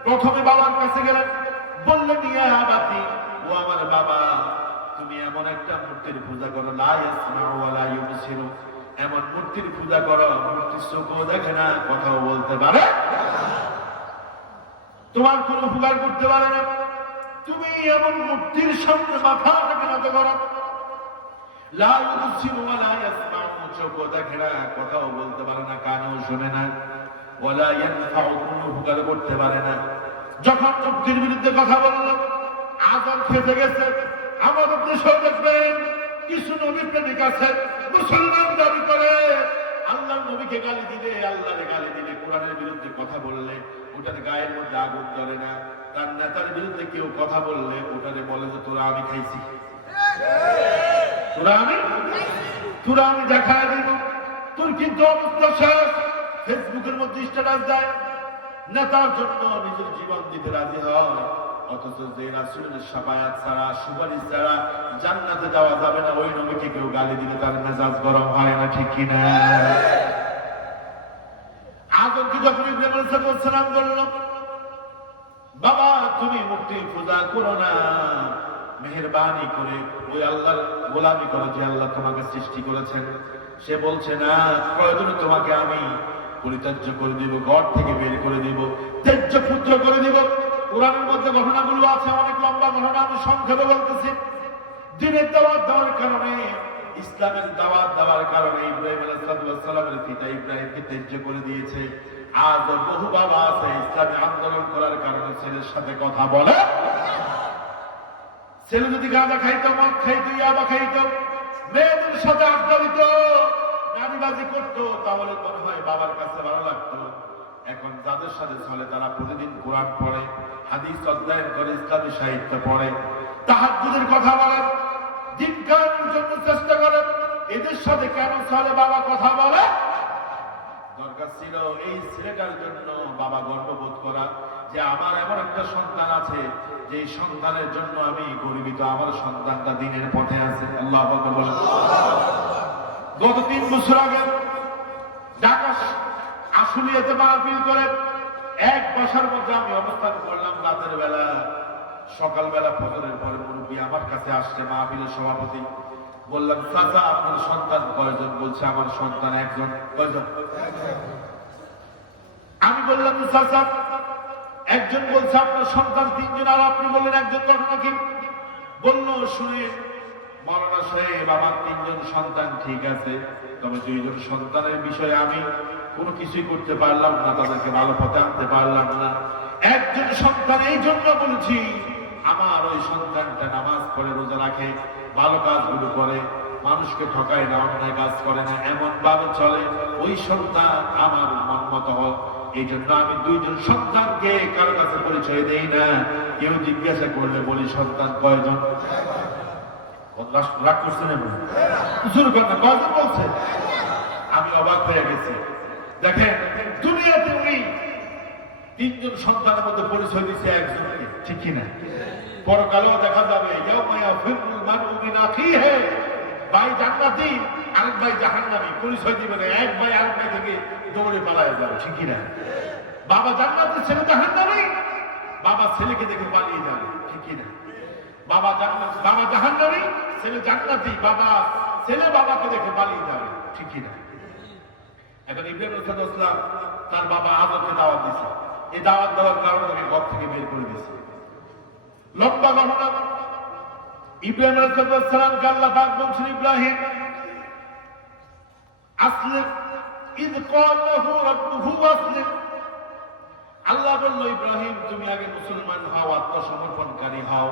প্রথমে বাবার কাছে গেলেন, বললেন ইয়া আবাতি, ও আমার বাবা, তুমি এমন একটা মূর্তির পূজা করো, লা ইয়াসমাউ ওয়া লা ইউবসিরু, এমন মূর্তির পূজা করো মূর্তির চোখও দেখে না, কথাও বলতে পারে, তোমার কোন উপকার করতে পারে না। তুমি এমন মূর্তির সামনে মাথাটাকে নত করো, লা ইউবসিরু ওয়া লা ইয়াসমাউ, চোখও দেখে না, কথাও বলতে পারে না, কানেও শোনে না, ওয়া লা ইয়ানফাউ, কোন উপকার করতে পারে না। যখন মূর্তির বিরুদ্ধে কথা বলল, আযান খেতে গেছে। আমাদের দেশেও দেখবেন কিছু নবী প্রেমিক আছে, মুসলমান দাবি করে, আল্লাহর নবীকে গালি দিলে, আল্লাহরে গালি দিলে, কোরআনের বিরুদ্ধে কথা বললে ওটার গায়ের মধ্যে আগুন ধরে না। তার নেতার বিরুদ্ধে কেউ কথা বললে ওটারে বলে যে তোরা আমি খাইছি, তোরা আমি দেখায় দিব। তোর কিন্তু অবস্থা শেষ। ফেসবুকের মধ্যে স্ট্যাটাস দেয়, নেতার জন্য নিজের জীবন দিতে রাজি হয়, অথচ যে রাসূলের শাফায়াত ছাড়া, সুপারিশ ছাড়া জান্নাতে যাওয়া যাবে না, ওই নবীকে কেউ গালি দিলে তার মেজাজ গরম হয় না, ঠিক কি না? আদমকে যখন ইব্রাহিম আলাইহিস সালাম বলল, বাবা তুমি মূর্তির পূজা করো না, মেহেরবানি করে ওই আল্লাহর গোলামি করো যে আল্লাহ তোমাকে সৃষ্টি করেছেন। সে বলছে না, প্রয়োজনে তোমাকে আমি পরিত্যাজ্য করে দিব, ঘর থেকে বের করে দিব, ত্যায্য পুত্র করে দিব। কোরআনের মধ্যে ঘটনাগুলো আছে, অনেক লম্বা ঘটনা, আমি সংক্ষেপে বলতেছি। দিনের দাওয়াত দেওয়ার কারণে, ইসলামের দাওয়াত দেওয়ার কারণে ইব্রাহিম আলাইহিস সালামের পিতা ইব্রাহিমকে ত্যায্য করে দিয়েছে। আজ বহু বাবা আছে ইসলামী আন্দোলন করার কারণে ছেলের সাথে কথা বলে। ছেলে যদি গাঁজা খাইতো, মদ খাইতো, ইয়াবা খাইতো, মেয়েদের সাথে আড্ডা দিত, নারীবাজি করতো, তাহলে মনে হয় বাবার কাছে ভালো লাগতো। এখন যাদের সাথে চলে তারা প্রতিদিন কোরআন পড়ে, হাদিস অধ্যয়ন করে, ইসলামী সাহিত্য পড়ে, তাহাজ্জুদের কথা বলে, দিন কায়েমের জন্য চেষ্টা করে, এদের সাথে কেন চলে বাবা কথা বলে? দরকার ছিল এই ছেলেটার জন্য বাবা গর্ববোধ করা যে আমার এমন একটা সন্তান আছে যে সন্তানের জন্য আমি গর্বিত, আমার সন্তানটা দ্বীনের পথে আছে। আল্লাহু আকবার বলেন। গত 3 বছর আগে ঢাকা আশুলিয়াতে মাহফিল করে এক বাসার মধ্যে আমি অবস্থান করলাম রাতের বেলা। সকালবেলা ফজরের পরে মুরব্বী আমার কাছে আসছে, মাহফিলের সভাপতি। বললাম, চাচা আপনার সন্তান কয়জন? বলছে আমার সন্তান একজন। কয়জন? আমি বললাম, চাচা একজন। বলছে আপনার সন্তান 3 জন, আর আপনি বললেন একজন, ঘটনা কি? বলল, শুনে মাওলানা সাহেব আমার 3 জন সন্তান ঠিক আছে, তবে 2 জন সন্তানের বিষয়ে আমি কোনো কিছুই করতে পারলাম না, তাদেরকে ভালো পথে আনতে পারলাম না। একজন সন্তান এই জন্য বলছি, আমার ওই সন্তানটা নামাজ পড়ে, রোজা রাখে, ভালো কাজগুলো করে, মানুষকে ঠকায় না, অন্যায় কাজ করে না, এমন ভাবে চলে, ওই সন্তান আমার মন মতো হোক। এই জন্য আমি 2 জন সন্তানকে কারো কাছে পরিচয় দেই না। কেউ জিজ্ঞাসা করলে বলি সন্তান কয়জন? রাগ করছেন? কয়জন বলছে? আমি অবাক হয়ে গেছি। দেখেন দুনিয়াতে উনি তিনজন সন্তানের মধ্যে পরিচয় দিচ্ছে একজনকে, ঠিক কিনা? পরকালেও দেখা যাবে ইয়াউমা ইয়াফিরুল মারউ মিন আখিহি, ভাই জান্নাতি আরেক ভাই জাহান্নামী, পরিচয় দিবে না, এক ভাই আরেক ভাই থেকে দৌড়ে পালায় যাবে, ঠিক কিনা? বাবা জান্নাতি ছেলে জাহান্নামী, বাবা ছেলেকে দেখে পালিয়ে যাবে, ঠিক কিনা? বাবা জাহান্নামী, ছেলে জান্নাতি, বাবা ছেলে বাবাকে দেখে পালিয়ে যাবে, ঠিক কিনা? এখন ইব্রাহিম আলাইহিস সালাম তার বাবা আদরকে দাওয়াত দিয়েছে, এই দাওয়াত দেওয়ার কারণে তাকে ঘর থেকে বের করে দিয়েছে। লম্বা ঘটনা। ইব্রাহিম আলাইহিস সালামকে আল্লাহ পাক বলছেন, ইব্রাহিম আসলিম ইয ক্বাল লাহু রাব্বুহু আসলিম। আল্লাহ বলল, ইব্রাহিম তুমি আগে মুসলমান হও, আত্মসমর্পণকারী হও,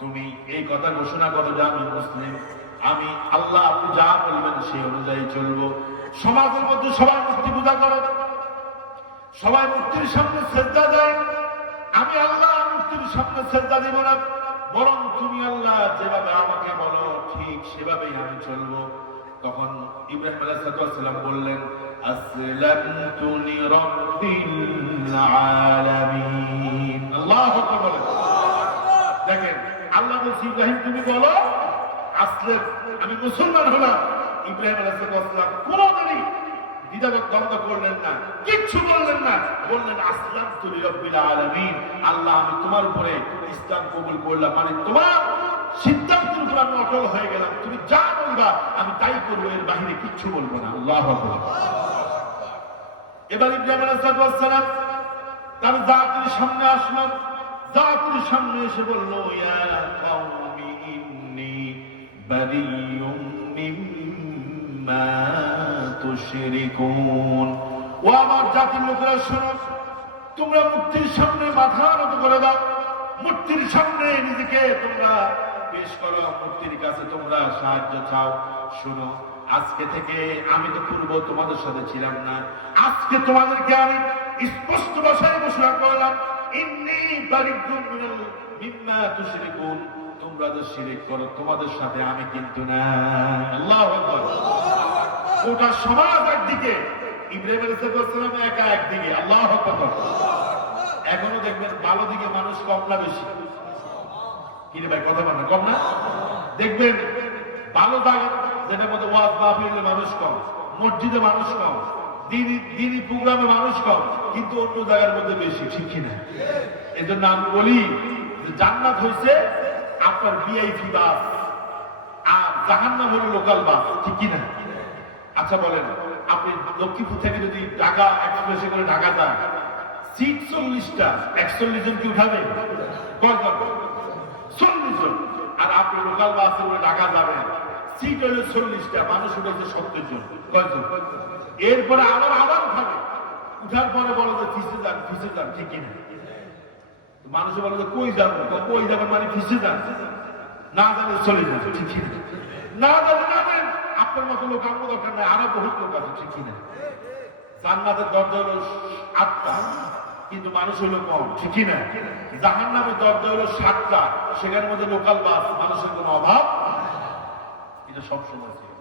তুমি এই কথা ঘোষণা করো যে আমি মুসলিম, আমি আল্লাহ আপনি যা বলবেন সেই অনুযায়ী চলবো। সমাজের মধ্যে সবাই মূর্তি পূজা করে, সবাই মূর্তির সামনে সেজদা দেয়, আমি আল্লাহ মূর্তির সামনে সেজদা দিব না, বরং তুমি আল্লাহ যেভাবে আমাকে বলো ঠিক সেভাবেই আমি চলবো। তখন ইব্রাহিম আলাইহিস সালাম বললেন, আসলামতু লিরাব্বিল আলামিন। আল্লাহু আকবার। দেখেন আল্লাহ বলছে, ইব্রাহিম তুমি বলো আসলে আমি মুসলমান হলাম। ইব্রাহিম আলাইহিস সালাম কোনদিনই দ্বিধাদ্বন্দ্ব করলেন না, কিচ্ছু বললেন না, বললেন আসলামতু লিরাব্বিল আলামিন, আল্লাহ আমি তোমার উপরে ইসলাম কবুল করলাম, মানে তোমার সিদ্ধান্তের উপর আমি অটল হয়ে গেলাম, তুমি যা বলবা আমি তাই করবো, এর বাহিরে কিচ্ছু বলবো না। আল্লাহু আকবার। এবার ইব্রাহিম আলাইহিস সালাম তার জাতির সামনে আসলেন, জাতির সামনে এসে বলল, ইয়া কাওমি ইন্নী বারিয়ুম মিম্মা তুশরিকুন। ও আমার জাতির লোকেরা শোনো, তোমরা মূর্তির সামনে মাথা নত করে দাও, মূর্তির সামনে নিজেকে তোমরা পেশ করো, মূর্তির কাছে তোমরা সাহায্য চাও। শোনো, আজকে থেকে আমি তো পূর্ব তোমাদের সাথে ছিলাম না, আজকে তোমাদেরকে আমি স্পষ্ট ভাষায় ঘোষণা করলাম, ইন্নী বারিয়ুম মিম্মা তুশরিকুন, তোমরা যে শিরক করো তোমাদের সাথে আমি কিন্তু না। আল্লাহু আকবার। গোটা সমাজ একদিকে, ইব্রাহিম আলাইহিস সালাম একা একদিকে। আল্লাহু আকবার। এখনো দেখবেন ভালো দিকে মানুষ কম না বেশি? কি রে ভাই, কথা বল না, কম না? দেখবেন ভালো জায়গা যেটার মধ্যে ওয়াজ মাহফিলে মানুষ কম, মসজিদে মানুষ কম, দিনী প্রোগ্রামে মানুষ কম, কিন্তু অন্য জায়গার মধ্যে বেশি, ঠিক কিনা? এই জন্য আমি বলি যে জান্নাত হয়েছে আপনার ভিআইপি বাস, আর জাহান্নাম হলো লোকাল বাস, ঠিক কিনা? আচ্ছা বলেন, আপনি লক্ষ্মীপুর থেকে যদি ঢাকা এক্সপ্রেসে করে ঢাকা যান, সিট 40টা, 41 জন কি উঠাবে? কয়জন? 40 জন। আর আপনি লোকাল বাসে করে ঢাকা যাবেন, সিট হলো 40টা, মানুষ উঠেছে 70 জন, কয়জন? এরপরে আবার উঠাবে, উঠার পরে বলো যে ফিসে যান, ঠিক কিনা? মানুষে বলে যে কই যাবো, কই যাবেন মানে ফিসে যান, না জানে চলে যান, ঠিক কিনা? না জানে যাবেন, আপনার মতো লোক আমার দরকার নাই, আরো বহুত লোক আছে, ঠিক কিনা? জান্নাতের দরজা হলো 8টা, কিন্তু মানুষ হলো কম, ঠিক কিনা? জাহান্নামের দরজা হলো 7টা, সেখানের মধ্যে লোকাল বাস, মানুষের কোনো অভাব, এটা সবসময় ছিল।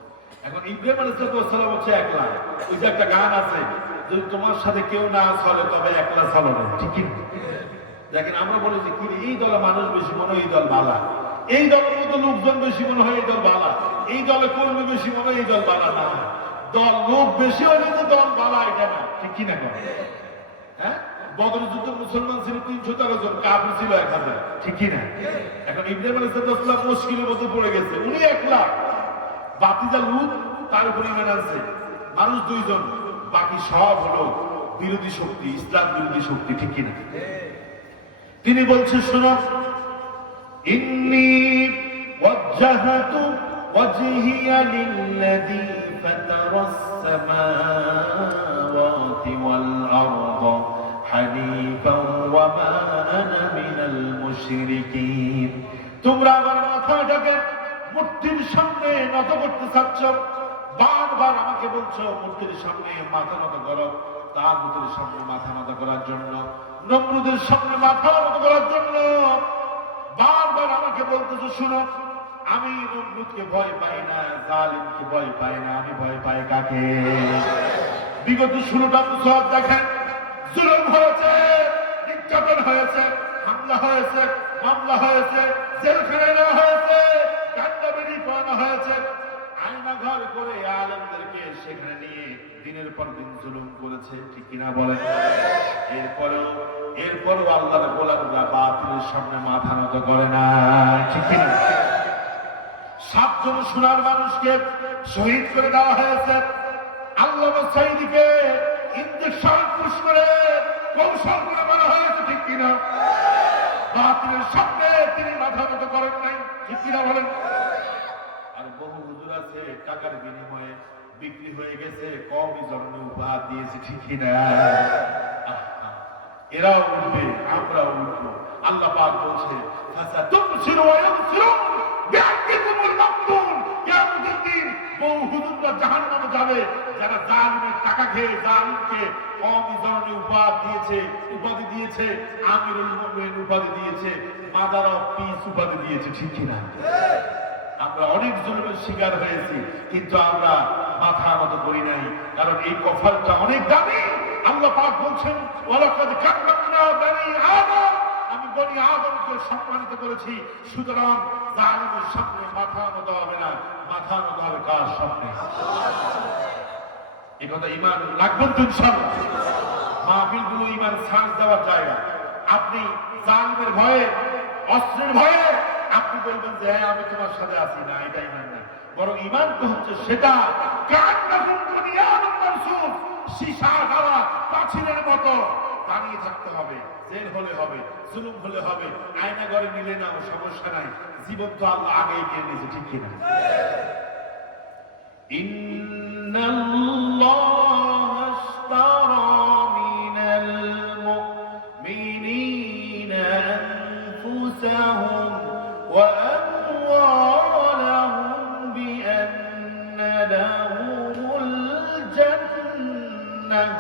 এখন ইব্রাহিম আলাইহিস সালাম হচ্ছে একলা। ওই যে একটা গান আছে, যদি তোমার সাথে কেউ না চলে তবে একলা চলো না, ঠিক কিনা? দেখেন আমরা বলি যে কি এই দলে মানুষ বেশি মনে হয় এই দল বালা, এই দলের মধ্যে লোকজন বেশি মনে হয় এই দল বালা, এই দলে কর্মী বেশি মনে হয় এই দল বালা না, দল লোক বেশি হলে তো দল বালা, এটা না, ঠিক কিনা? হ্যাঁ, বদর যুদ্ধে মুসলমান ছিল 313 জন, কাফির ছিল 1000, ঠিক কিনা? এখন ইব্রাহিম আলাইহিস সালাম মুশকিলের মধ্যে পড়ে গেছে, উনি একলা, বাতিজা লূত তার উপরে ঈমান আনছে, মানুষ 2 জন, বাকি সব হলো বিরোধী শক্তি, ইসলাম বিরোধী শক্তি, ঠিক কিনা? তিনি বলছেন, শোনো, ইন্নী ওয়াজ্জাহতু ওয়াজহিয়া লিল্লাযী ফাতারাস সামাওয়াতি ওয়াল আরদা হানিফান ওয়া মা আনা মিনাল মুশরিকিন। তোমরা আমার মাথাটাকে মূর্তির সামনে নত করতে চাচ্ছ, বারবার আমাকে বলছো মূর্তির সামনে মাথা নত করো, তার মূর্তির সামনে মাথা নত করার জন্য, নমরুদের সামনে মাথা নত করার জন্য বারবার আমাকে বলতেছো। শুনো, আমি নমরুদকে ভয় পাই না, জালিমকে ভয় পাই না, আমি ভয় পাই কাকে? বিগত 16টা বছর দেখেন জুলুম হয়েছে, নির্যাতন হয়েছে, হামলা হয়েছে, মামলা হয়েছে, জেলখানায় নেওয়া হয়েছে, কান্দাবেড়ি পড়ানো হয়েছে, আয়না ঘর করে আলেমদেরকে সেখানে নিয়ে দিনের পর দিন জুলুম করেছে, ঠিক কিনা বলেন? এরপরও আল্লাহর গোলামরা বাতিলের সামনে মাথা নত করে না, ঠিক কিনা? 7 জন সোনার মানুষকে শহীদ করে দেওয়া হয়েছে। আল্লামা সাঈদীকে ইনজেকশন পুশ করে কৌশল করে মারা হয়েছে, ঠিক কিনা? বাতিলের সামনে তিনি মাথা নত করেন নাই, ঠিক কিনা বলেন? আর বহু হুজুর আছে টাকার বিনিময়ে বিক্রি হয়ে গেছে, কমই জন্ম উপহার দিয়েছে, ঠিক কিনা? এরাও উঠবে, আমরাও উঠবো। আল্লাহ পাক বলছে ফাসাতুবসিরু ওয়া ইউবসিরুন বিআইদিকুমুল মাকতুল, কিয়ামতের দিন বহু হুজুররা জাহান্নামে যাবে যারা জালিমের টাকা খেয়ে জালিমকে কওমি জননী উপাধি দিয়েছে, আমিরুল মুমিনিন উপাধি দিয়েছে, মাদার অফ পিস উপাধি দিয়েছে, ঠিক কিনা? আমরা অনেক জুলুমের শিকার হয়েছি, কিন্তু আমরা মাথা নত করি নাই, কারণ এই কফলটা অনেক দামি। আল্লাহ পাক বলছেন ওয়ালাকাদ কাররামনা বনি আদম, আমি বনি আদমকে সম্মানিত করেছি, সুতরাং জালিমের সামনে মাথা নত হবে না, মাথা নত হবে কার সামনে? এই কথা ঈমান লাগবে তো ইনশাআল্লাহ। মাহফিলগুলো ঈমান ছাঁচ দেওয়ার জায়গা। আপনি জালিমের ভয়ে, অস্ত্রের ভয়ে আপনি বলবেন যে হ্যাঁ আমি তোমার সাথে আছি, না, এটা ঈমান না। বরং ঈমান তো হচ্ছে সেটা কান্নাকুম বুনিয়ানুন মারসুস, সীসা ঢালা পাঁচিলের মতো দাঁড়িয়ে থাকতে হবে। জেল হলে হবে, জুলুম হলে হবে, আয়না ঘরে নিলে না, সমস্যা নাই। জীবন তো আল্লাহ আগেই দিয়ে দিয়েছে, ঠিক কিনা? ইন্নাল্লাহ আশতারা মিনাল মুমিনিনা আনফুসাহুম ওয়া আমওয়ালাহুম বিআন্না লাহুমুল জান্নাহ।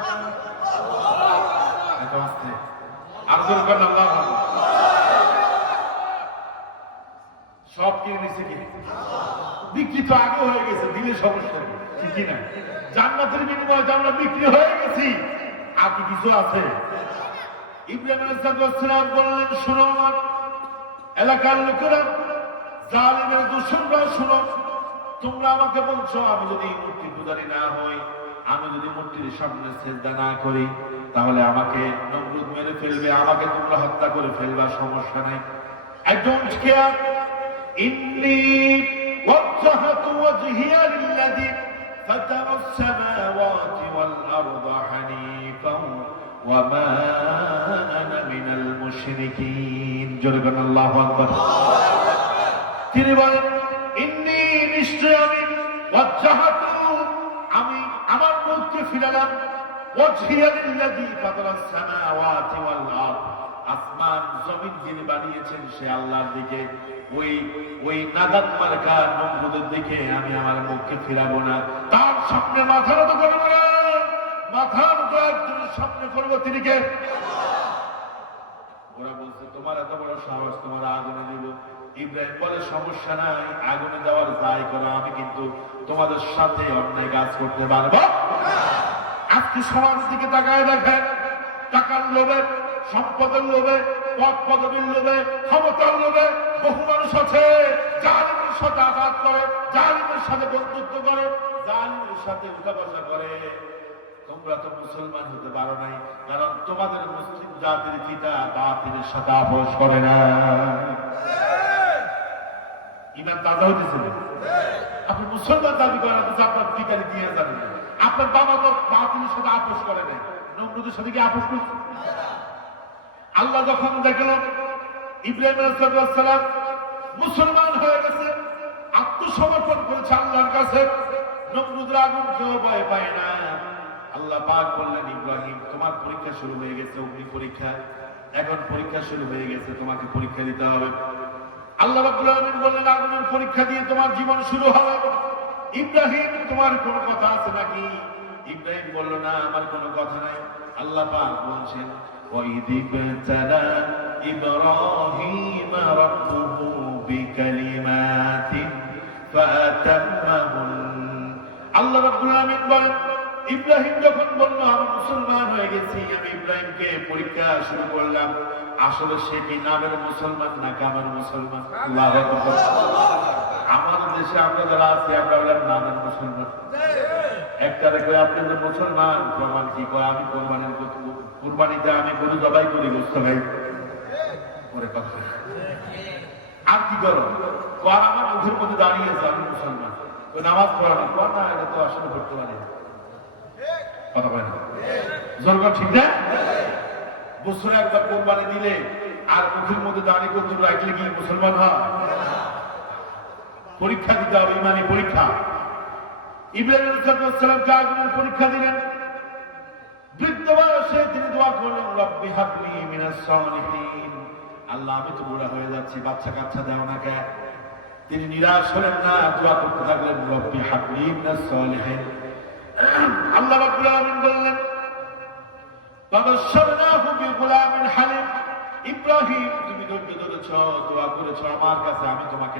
সব কিনে নিচ্ছে কি? বিক্রি তো আগে হয়ে গেছে, দিলে সমস্যা নেই, ঠিক না? জান্নাতের বিনিময়ে আমরা বিক্রি হয়ে গেছি, আর কি কিছু আছে? ইব্রাহিম আলাইহিস সালাম বললেন, শোনো আমার এলাকার লোকেরা, জালিমের দুশমনরা, শোনো, তোমরা আমাকে বলছো আমি যদি মূর্তি পূজারী না হই, আমি যদি মূর্তির সামনে সিজদা না করি, তাহলে আমাকে নমরুদ মেরে ফেলবে, আমাকে তোমরা হত্যা করে ফেলবা, সমস্যা নাই। I don't care. إني وجهت وجهي للذي فطر السماوات والأرض حنيفا وما أنا من المشركين. جربنا الله أكبر. তিনি বলেন ইন্নী, নিশ্চয় আমি, ওয়াজহাতু, আমি আমার মুখকে ফিরালাম, ওয়াজহিয়া লিল্লাযী ফাতারাস সামাওয়াতি ওয়াল আরদ, আসমান জমিন যিনি বানিয়েছেন সে আল্লাহর দিকে। ওই নাদাত মার্কা নমরুদের দিকে আমি আমার মুখকে ফিরাবো না, তার সামনে মাথা নত করবো না। মাথা নত একজনের সামনে করবো, তিনি কে? ওরা বলছে তোমার এত বড় সাহস, তোমার আগুনে দিব। ইব্রাহিম বলে সমস্যা নাই, আগুনে দেওয়ার দায় করো, আমি কিন্তু তোমাদের সাথে অন্যায় কাজ করতে পারবো। আজকে সমাজ দিকে তাকায় দেখেন, টাকার লোভে, সম্পদের লোভে, পদ পদবীর লোভে, ক্ষমতার লোভে বহু মানুষ আছে জালিমের সাথে আঘাত করে, জালিমের সাথে বন্ধুত্ব করে, জালিমের সাথে উঠা বসা করে। তোমরা তো মুসলমান হতে পারো নাই, কারণ তোমাদের মুসলিম জাতির পিতা বাতিলের সাথে আপোষ করে না। ঈমান তাজা হইতেছে। আপনি মুসলমান দাবি করেন, আপনার পিতারি দিয়ে জানেন, আপনার বাবা তো বাতিলের সাথে আপোষ করে না, নমরুদের সাথে কি আপোষ করছে? আল্লাহ যখন দেখলেন ইব্রাহিম আলাইহিস সালাম মুসলমান হয়ে গেছে, আত্মসমর্পণ করেছে আল্লাহর কাছে, নমরুদের আগুন কেউ ভয় পায় না। আল্লাহ পাক বললেন ইব্রাহিম, তোমার পরীক্ষা শুরু হয়ে গেছে, অগ্নি পরীক্ষা, এখন পরীক্ষা শুরু হয়ে গেছে, তোমাকে পরীক্ষা দিতে হবে। আল্লাহ রাব্বুল আলামিন বললেন আগুনের পরীক্ষা দিয়ে তোমার জীবন শুরু হবে। ইব্রাহিম, তোমার কোনো কথা আছে নাকি? ইব্রাহিম বলল না, আমার কোনো কথা নাই। আল্লাহ পাক বলছেন وَإِذِ ابْتَلَى إِبْرَاهِيمَ رَبُّهُ بِكَلِمَاتٍ فَأَتَمَّهُنَّ। আল্লাহ রাব্বুল আলামিন বলেন ইব্রাহিম যখন বলল আমি মুসলমান হয়ে গেছি, আমি ইব্রাহিমকে পরীক্ষা শুরু করলাম। আসলে সে কি নামের মুসলমান না কামের মুসলমান? আল্লাহু আকবার। আমাদের দেশে আমরা যারা আছি আমরা বললাম নামের মুসলমান। একটা দেখবে আপনি যে মুসলমান, প্রমাণ কি কয়? আমি কুরবানিতে আমি গরু জবাই করি, গোশত খাই। পরে কথা আর কি করো? আর আমার মুখের মধ্যে দাঁড়িয়েছে আমি মুসলমান, ওই নামাজ পড়া না, না এটা তো আসলে পড়তে পারি না। কথা বলে না জোর ঠিক না? বছরে একবার কোরবানি দিলে আর মুখের মধ্যে দাঁড়িয়ে করতে রাখলে কি মুসলমান হয়? পরীক্ষা দিতে হবে, ইমানি পরীক্ষা। ইব্রাহিম আলাইহিস সালামকে আগুনের পরীক্ষা দিলেন। বৃদ্ধ বয়সে তিনি দোয়া করলেন, রব্বি হাবলি মিনাস সালিহিন, আল্লাহ আমি তো বুড়া হয়ে যাচ্ছি, বাচ্চা কাচ্চা দাও না কে? তিনি নিরাশ হলেন না, দোয়া করতে থাকলেন, রব্বি হাবলি মিনাস সালিহিন। আল্লাহ রাব্বুল আলামিন বললেন, ফাবাশশারনাহু বিগুলামিন হালিম, ইব্রাহিম তুমি ধৈর্য ধরেছ, দোয়া করেছ আমার কাছে, আমি তোমাকে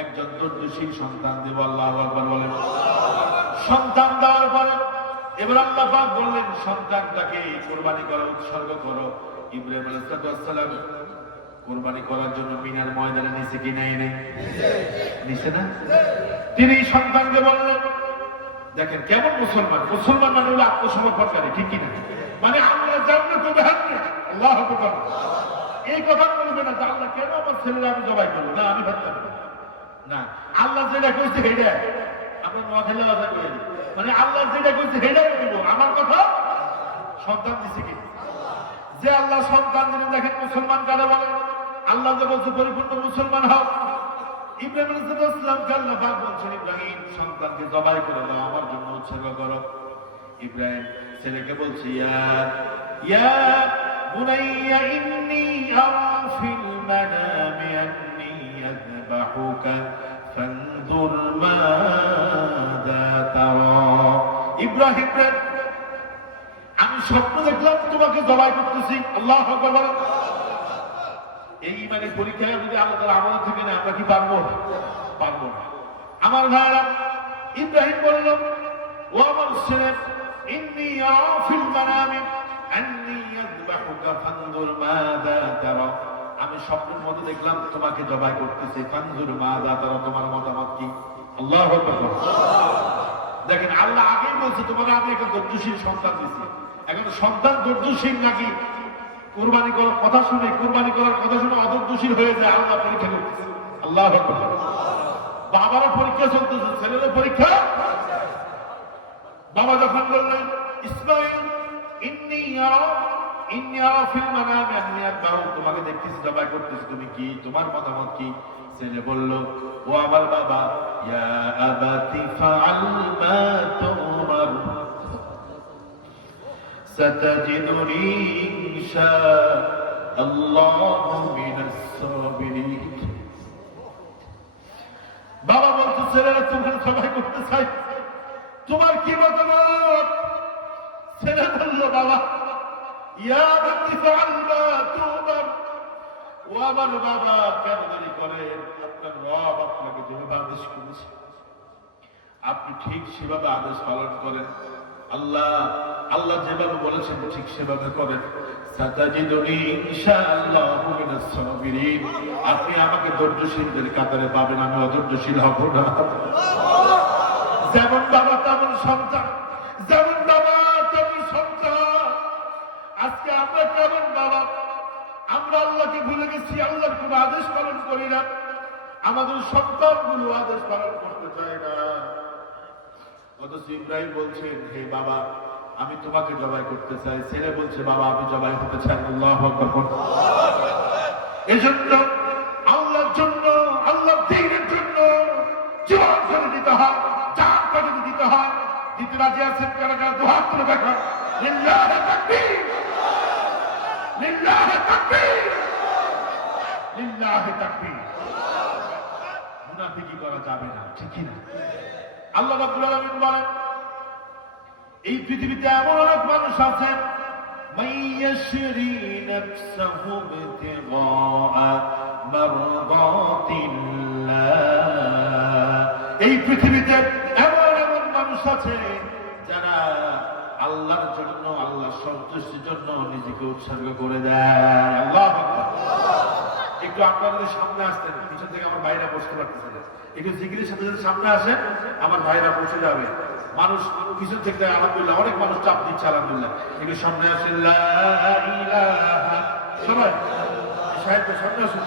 একজন ধৈর্যশীল সন্তান দেব। আল্লাহু আকবার বলেন। সন্তান দেওয়ার পরে এবার আল্লাহ পাক বললেন, সন্তানটাকে কোরবানি করো, উৎসর্গ করো। ইব্রাহিম আলাইহিস সালাম কোরবানি করার জন্য মিনার ময়দানে নিচে কি নেই নিচে না? তিনি সন্তানকে বললেন, দেখেন কেমন মুসলমান, মুসলমান মানে হলো আত্মসমর্পণকারী, ঠিক কিনা? মানে আমরা জান্নাতে যাচ্ছি, আল্লাহু আকবার। এই কথা বলবে না যে আল্লাহ কেন আমার ছেলেরা আমি জবাই করবো, না আমি ভাবতাম না। আল্লাহ যেটা কইছে হেডা আমরা নোয়াখালী বাজা করে দিই, মানে আল্লাহ যেটা কইছে হেডাই দিব। আমার কথা সন্তান দিছে কি? যে আল্লাহ সন্তান দিলেন, দেখেন মুসলমান কারা বলে? আল্লাহ যে বলছে পরিপূর্ণ মুসলমান হও। ইব্রাহিম আলাইহিস সালামকে আল্লাহ পাক বলছেন, ইব্রাহিম সন্তানকে জবাই করে দাও, আমার জন্য উৎসর্গ করো। ইব্রাহিম ছেলেকে বলছে, ইয়া বুনাইয়া ইন্নী আরা ফিল মানামি আন্নী আযবাহুকা ফানজুর মাযা তারা। ইব্রাহিম রে, আমি স্বপ্ন দেখলাম তোমাকে জবাই করতেছি। আল্লাহু আকবার বলেন। এই ইমানি পরীক্ষায় যদি আল্লাহ তাআলা আমাদের থেকে না, আমরা কি পারবো? পারবো না। আমার ভাইরা, ইব্রাহিম বলল, ও আমার ছেলে, ইন্নী আরা ফিল মানামি আন্নী আযবাহুকা ফানজুর মাযা তারা, আমি স্বপ্নের মধ্যে দেখলাম তোমাকে জবাই করতেছি। ফানজুর মাযা তারা, তোমার মতামত কি? আল্লাহু আকবার। দেখেন আল্লাহ আগেই বলছে তোমার আমি একটা ধৈর্যশীল সন্তান দিচ্ছি। এখন সন্তান ধৈর্যশীল নাকি কুরবানি করার কথা শুনে, কুরবানি করার কথা শুনে অধৈর্যশীল হয়ে যায়, আল্লাহ পরীক্ষা করতেছে। আল্লাহু আকবার। বাবারও পরীক্ষা চলতেছে, ছেলেরও পরীক্ষা। বাবা যখন বললেন, ইসমাঈল ইন্নী আরা ফিল মানামি আন্নী আযবাহু, তোমাকে দেখতেছি জবাই করতেছি, তুমি কি, তোমার মতামত কি? ছেলে বলল, ও আমার বাবা, ইয়া আবাতি ফাআল মা তুমার সাতাজিদুনি ইনশাআল্লাহু মিনাস সাবিরিন। বাবা বলছে, ছেলেরা তোমার জবাই করতে চাই, তোমার কি মতামত? ছেলে বলল, বাবা, ইয়া আবাতি ফাআল মা তুমার, ও আমার বাবা কেন দেরি করেন? আপনার রব আপনাকে যেভাবে আদেশ করেছে আপনি ঠিক সেভাবে আদেশ পালন করেন। আল্লাহ যেভাবে বলেছেন ঠিক সেভাবে করেন। সাতাজিদুনি ইনশাআল্লাহু মিনাস সাবিরিন, আপনি আমাকে ধৈর্যশীলদের কাতারে পাবেন, আমি অধৈর্যশীল হব না। যেমন বাবা তেমন সন্তান, যেমন বাবা তেমন সন্তান। আজকে আমরা কেমন বাবা? আমরা আল্লাহকে ভুলে গেছি, আল্লাহর কোন আদেশ পালন করি না। আমাদের সন্তানগুলো আদেশ পালন করতে চায় না। অথচ ইব্রাহিম বলছেন, হে বাবা, আমি তোমাকে জবাই করতে চাই। ছেলে বলছে, বাবা আমি জবাই হতে চাই। আল্লাহু আকবার। এজন্য আল্লাহর জন্য, আল্লাহর দ্বীনের জন্য জীবন করে দিতে হয়, জান করে দিতে হয়। দিতে রাজি আছেন কারা? কারা দুহাত তুলে দেখা। লিল্লাহি তাকবীর, লিল্লাহি তাকবীর, লিল্লাহি তাকবীর। মুনাফিকি করা যাবে না, ঠিক কি না? আল্লাহ রাব্বুল আলামিন বলেন, এই পৃথিবীতে এমন অনেক মানুষ আছেন, মাইয়াশরি নাফসাহু বিতিগা মারদাতিল্লাহ। এই পৃথিবীতে এমন এমন মানুষ আছে যারা আল্লাহর জন্য, আল্লাহর সন্তুষ্টির জন্য নিজেকে উৎসর্গ করে দেয়। আল্লাহু আকবার। একটু আপনাদের সামনে আসতেন, পিছন থেকে আমার ভাইরা বসতে পারতেছে না। একটু জিকিরের সাথে সাথে সামনে আসেন, আমার ভাইরা বসে যাবে। মানুষ পিছন থেকে আলহামদুলিল্লাহ, অনেক মানুষ চাপ দিচ্ছে আলহামদুলিল্লাহ। একটু সামনে আসেন, লা ইলাহা, সবাই সাহেব সামনে আসুন,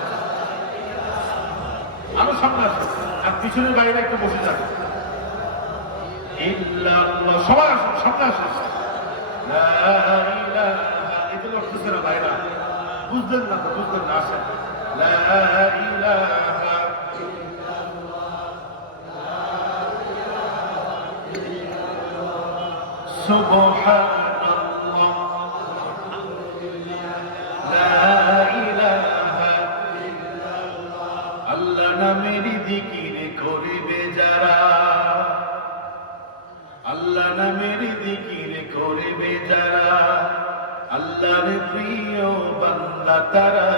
আরো সামনে আসুন, আর পিছনের বাইরে একটু বসে যাবে। ইল্লাল্লাহ, সবাই আসুন, সামনে আসুন। লা ইলাহা, এটা লড়তেছে না ভাইরা, বুঝলেন না তো, বুঝলেন না, আসেন। লা ইলাহা সুবহানাল্লাহ, লা ইলাহা আল্লাহ নামের জিকির করিবে যারা, আল্লাহ নামের জিকির করিবে যারা, আল্লাহর প্রিয় বান্দা তারা,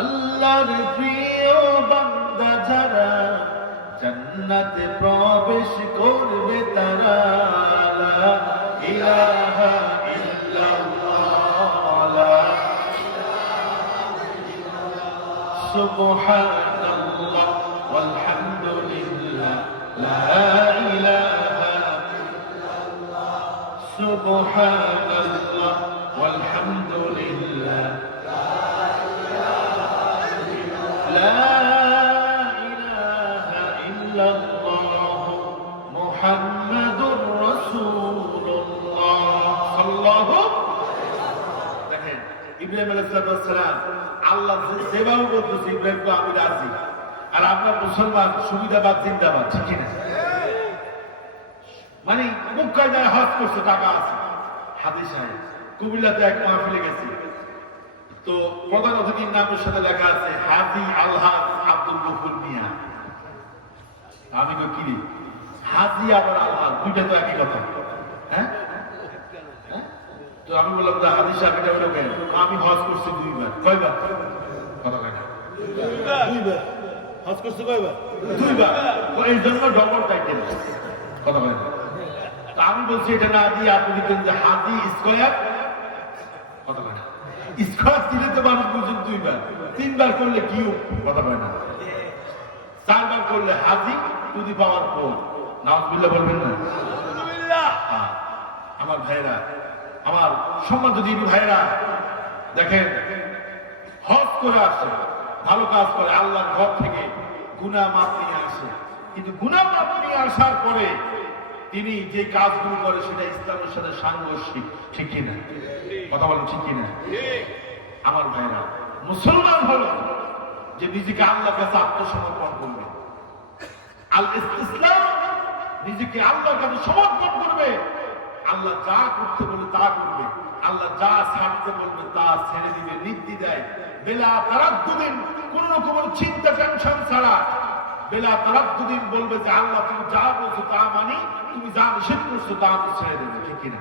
আল্লাহর প্রিয় বান্দা যারা, জান্নাতে প্রবেশ করবে তারা। লা ইলাহা ইল্লাল্লাহ, সুবহানাল্লাহ ওয়ালহামদুলিল্লাহ, লা ইলাহা ইল্লাল্লাহ, সুবহানাল্লাহ ওয়ালহামদুলিল্লাহ, লা ইলাহা ইল্লাল্লাহ, মুহাম্মাদুর রাসূলুল্লাহ সাল্লাল্লাহু। দেখেন ইব্রাহিম আলাইহিস সালাম আল্লাহ যেভাবে বলতেছে, ইব্রাহিমকে আমি রাজি, আর আমরা মুসলমান সুবিধাবাদ জিন্দাবাদ, ঠিক না? মানে মুখ কায়দায় হজ করছে, টাকা আছে। হাদিস সাহেব কুমিল্লাতে এক মাহফিলে গেছি, তো প্রধান অতিথির নামের সাথে লেখা আছে হাজি আলহাজ আব্দুল গফুর মিয়া। আমি তো কি হাজি আবার আলহাজ, দুইটা তো একই কথা। হ্যাঁ, তো আমি বললাম যে হাদিস সাহেব এটা হলো কেন? আমি হজ করছি 2 বার। কয়বার? কথা কয় না, 2 বার হজ করছে। কয়বার? 2 বার। এই জন্য ডবল টাইটেল, কথা কয় না। তো আমি বলছি এটা না দিয়ে আপনি লিখেন যে হাজি স্কয়ার, কথা কয় না। স্কয়ার দিলে তো মানুষ বুঝুন 2 বার, 3 বার করলে কিউ, কথা কয় না। 4 বার করলে হাজি টু দি পাওয়ার 4। নাউজুবিল্লাহ বলবেন না? আমার ভাইরা, আমার সম্মানিত দিনী ভাইরা, দেখেন হজ করে আসে, ভালো কাজ করে, আল্লাহর ঘর থেকে গুনাহ মাফ নিয়ে আসে, কিন্তু গুনাহ মাফ নিয়ে আসার পরে তিনি যে কাজগুলো করে সেটা ইসলামের সাথে সাংঘর্ষিক, ঠিক কিনা? কথা বলেন, ঠিক কিনা? আমার ভাইরা, মুসলমান হলো যে নিজেকে আল্লাহর কাছে আত্মসমর্পণ করবে। আল ইসলাম, নিজেকে আল্লাহর কাছে সমর্পণ করবে। আল্লাহ যা করতে বলে তা করবে, আল্লাহ যা ছাড়তে বলবে তা ছেড়ে দিবে নির্দ্বিধায়, বেলা তারাদ্দুদিন, কোন রকমের চিন্তা টেনশন ছাড়া। বেলা তারাদ্দুদিন বলবে যে আল্লাহ তুমি যা বলছো তা মানি, তুমি যা নিষেধ করছো তা আমি ছেড়ে দেবে, ঠিক কিনা?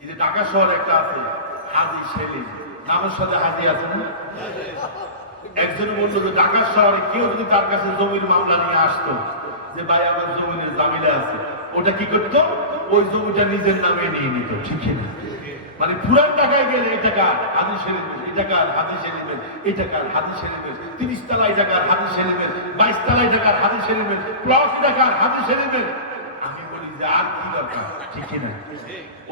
এই যে ঢাকা শহরে একটা আছে হাজি সেলিম, নামের সাথে হাজি আছে না? একজন বললো যে ঢাকা শহরে কেউ যদি তার কাছে জমির মামলা নিয়ে আসতো, যে ভাই আমার জমিনের জামিলা আছে, ওটা কি করতো? ওই জমিটা নিজের নামে নিয়ে নিত, ঠিক না? মানে পুরান টাকায় গেলে এই টাকা হাজি সেলিমের, এই টাকার হাজি সেলিমের, এই টাকার হাজি সেলিমের, 30 তলায় টাকার হাজি সেলিমের, 22 তলায় টাকার হাজি সেলিমের, প্লট টাকার হাজি সেলিমের। আমি বলি যে আর কি দরকার, ঠিক না?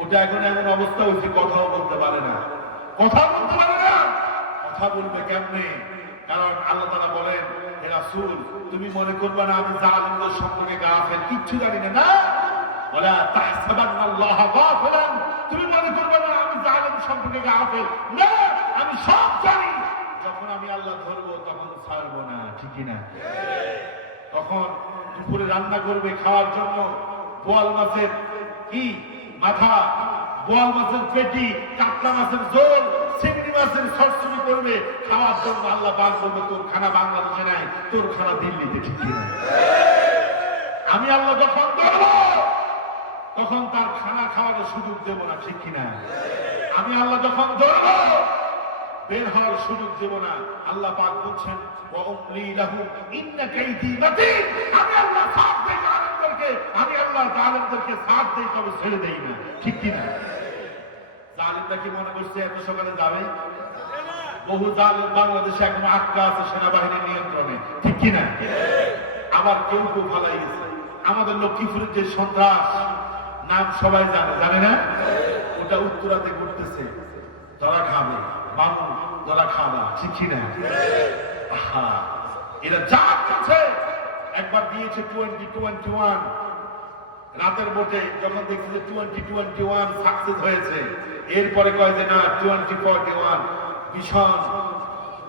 ওটা এখন এমন অবস্থা হচ্ছে কথাও বলতে পারে না, কথা বলতে পারে না। কথা বলবে কেমনে? কারণ আল্লাহ তাআলা বলেন, হে রাসূল তুমি মনে করবে না আমি জালিমদের সম্পর্কে গাফেল, কিচ্ছু জানি না। না, ওয়ালা তাহসাবান্নাল্লাহ গাফিলান, তুমি মনে করবে না আমি জালিম সম্পর্কে গাফেল। না, আমি সব জানি। যখন আমি আল্লাহ ধরবো তখন ছাড়বো না, ঠিক না? তখন দুপুরে রান্না করবে খাওয়ার জন্য, বোয়াল মাছের কি মাথা, বোয়াল মাছের পেটি, কাতলা মাছের ঝোল, চিংড়ি মাছের সরসরি করবে খাওয়ার জন্য। আল্লাহ পাক বলবে তোর খানা বাংলাদেশে নাই, তোর খানা দিল্লিতে, ঠিক না? আমি আল্লাহ যখন ধরবো তখন তার খানা খাওয়ানোর সুযোগ দেব না, ঠিক কিনা? আমি আল্লাহ যখন ধরবো বের হওয়ার সুযোগ দেব না। আল্লাহ পাক বলছেন ওয়া উমলি লাহু ইন্না কাইদি মাতিন, আমি আল্লাহ সব থেকে আনন্দের জালেমদেরকে আমি আল্লাহ জালেমদেরকে সাথ দেই, তবে ছেড়ে দেই না। ঠিক কিনা? জালেমরা কি মনে করছে এত সকালে যাবে? বহু জালেম বাংলাদেশে এখন আটকা আছে সেনাবাহিনীর নিয়ন্ত্রণে। ঠিক কিনা? আবার কেউ কেউ ফালাই গেছে। আমাদের লক্ষ্মীপুরের যে সন্ত্রাস নাম সবাই জানে, জানে না? ওটা উত্তরাতে ঘুরতেছে, ধরা খাবে বাবু, ধরা খাবা। ঠিক কিনা? এরা যা করছে, একবার দিয়েছে 2021 রাতের ভোটে, যখন দেখছে যে 2021 সাকসেস হয়েছে, এরপরে কয় যে না 2041 ভীষণ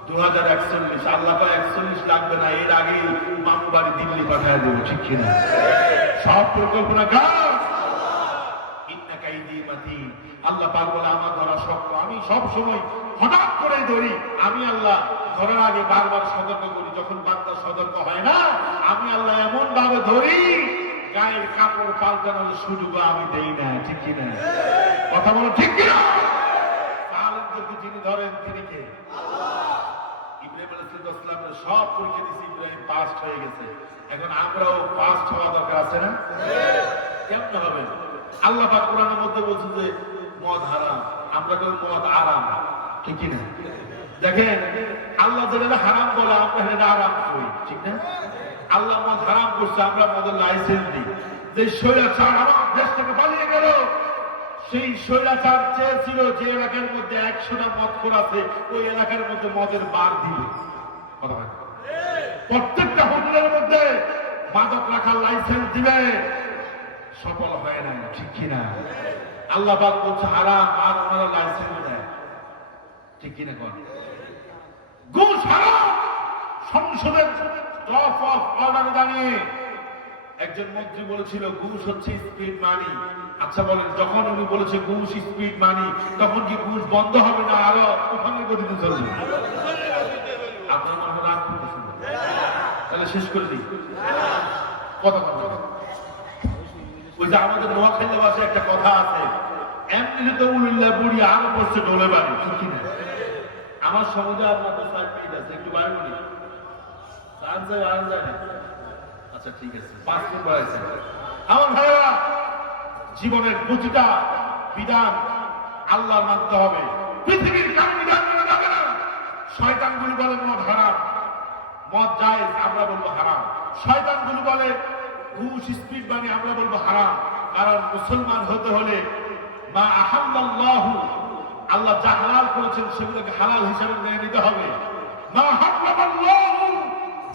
2041। আল্লাহ কয় 41 লাগবে না, এর আগেই মামু বাড়ি দিল্লি পাঠায় দেবো। ঠিক কিনা? সব পরিকল্পনা কার? আল্লাহ পাক বলে আমার ধরা শক্ত, আমি সব সময় হঠাৎ করে ধরি। আমি আল্লাহ ধরার আগে বারবার সতর্ক করি, যখন বান্দা সতর্ক হয় না আমি আল্লাহ এমন ভাবে ধরি গায়ের কাপড় পাল্টানোর সুযোগ আমি দেই না। ঠিক কিনা? কথা বলো ঠিক কিনা? জালেমদেরকে যিনি ধরেন তিনি কে? ইব্রাহিম আলাইহিস সালামের সব পরীক্ষা দিয়েছে, ইব্রাহিম পাস হয়ে গেছে। এখন আমরাও পাস হওয়া দরকার আছে না? কেমন হবে? আল্লাহ পাক কোরআনের মধ্যে বলছে যে মদ হারাম, আমরা কেউ মদ আরাম। ঠিক কিনা? দেখেন আল্লাহ যেটা হারাম বলে আমরা সেটা আরাম করি। ঠিক না? আল্লাহ মদ হারাম করছে, আমরা মদের লাইসেন্স দিই। যে স্বৈরাচার আমার দেশ থেকে পালিয়ে গেল, সেই স্বৈরাচার চেয়েছিল যে এলাকার মধ্যে 100টা মদ আছে ওই এলাকার মধ্যে মদের বার দিবে। কথা হয় প্রত্যেকটা হোটেলের মধ্যে মাদক রাখার লাইসেন্স দিবে, সফল হয় না। ঠিক কিনা? আল্লাহ পাক বলছে হারাম, আর ওনারা লাইসেন্স দেয়। ঠিক কিনা? ঘুষ হারাম। সংসদের ড্রপ অফ অর্ডারে দাঁড়িয়ে একজন মন্ত্রী বলেছিল ঘুষ হচ্ছে স্পিড মানি। আচ্ছা বলেন, যখন উনি বলেছে ঘুষ স্পিড মানি, তখন কি ঘুষ বন্ধ হবে না আরো তুফানের গতিতে চলবে? আপনার মনে রাগ করতেছেন, তাহলে শেষ করে দিই কথা। ওই যে আমাদের নোয়াখালী ভাষায় একটা কথা আছে, এমনি তো উলুল্লাহ বুড়ি আরো পড়ছে ডোলে বাড়ি। ঠিক কিনা? আমার সমাজে আপনার তো সার্টিফিকেট আছে, একটু বাইরে বলি যায়। আচ্ছা ঠিক আছে, 5 ফুট বাড়াইছে। আমার ভাইরা, জীবনের প্রতিটা বিধান আল্লাহ মানতে হবে, পৃথিবীর কারো বিধান মানা যাবে না। শয়তানগুলি বলে মদ হারাম, মদ জায়েজ, আমরা বলবো হারাম। শয়তানগুলি বলে ঘুষ স্পিড মানি, আমরা বলবো হারাম। কারণ মুসলমান হতে হলে মা আহাল্লাল্লাহু, আল্লাহ যা হালাল করেছেন সেগুলোকে হালাল হিসেবে মেনে নিতে হবে। মা হারামাল্লাহু,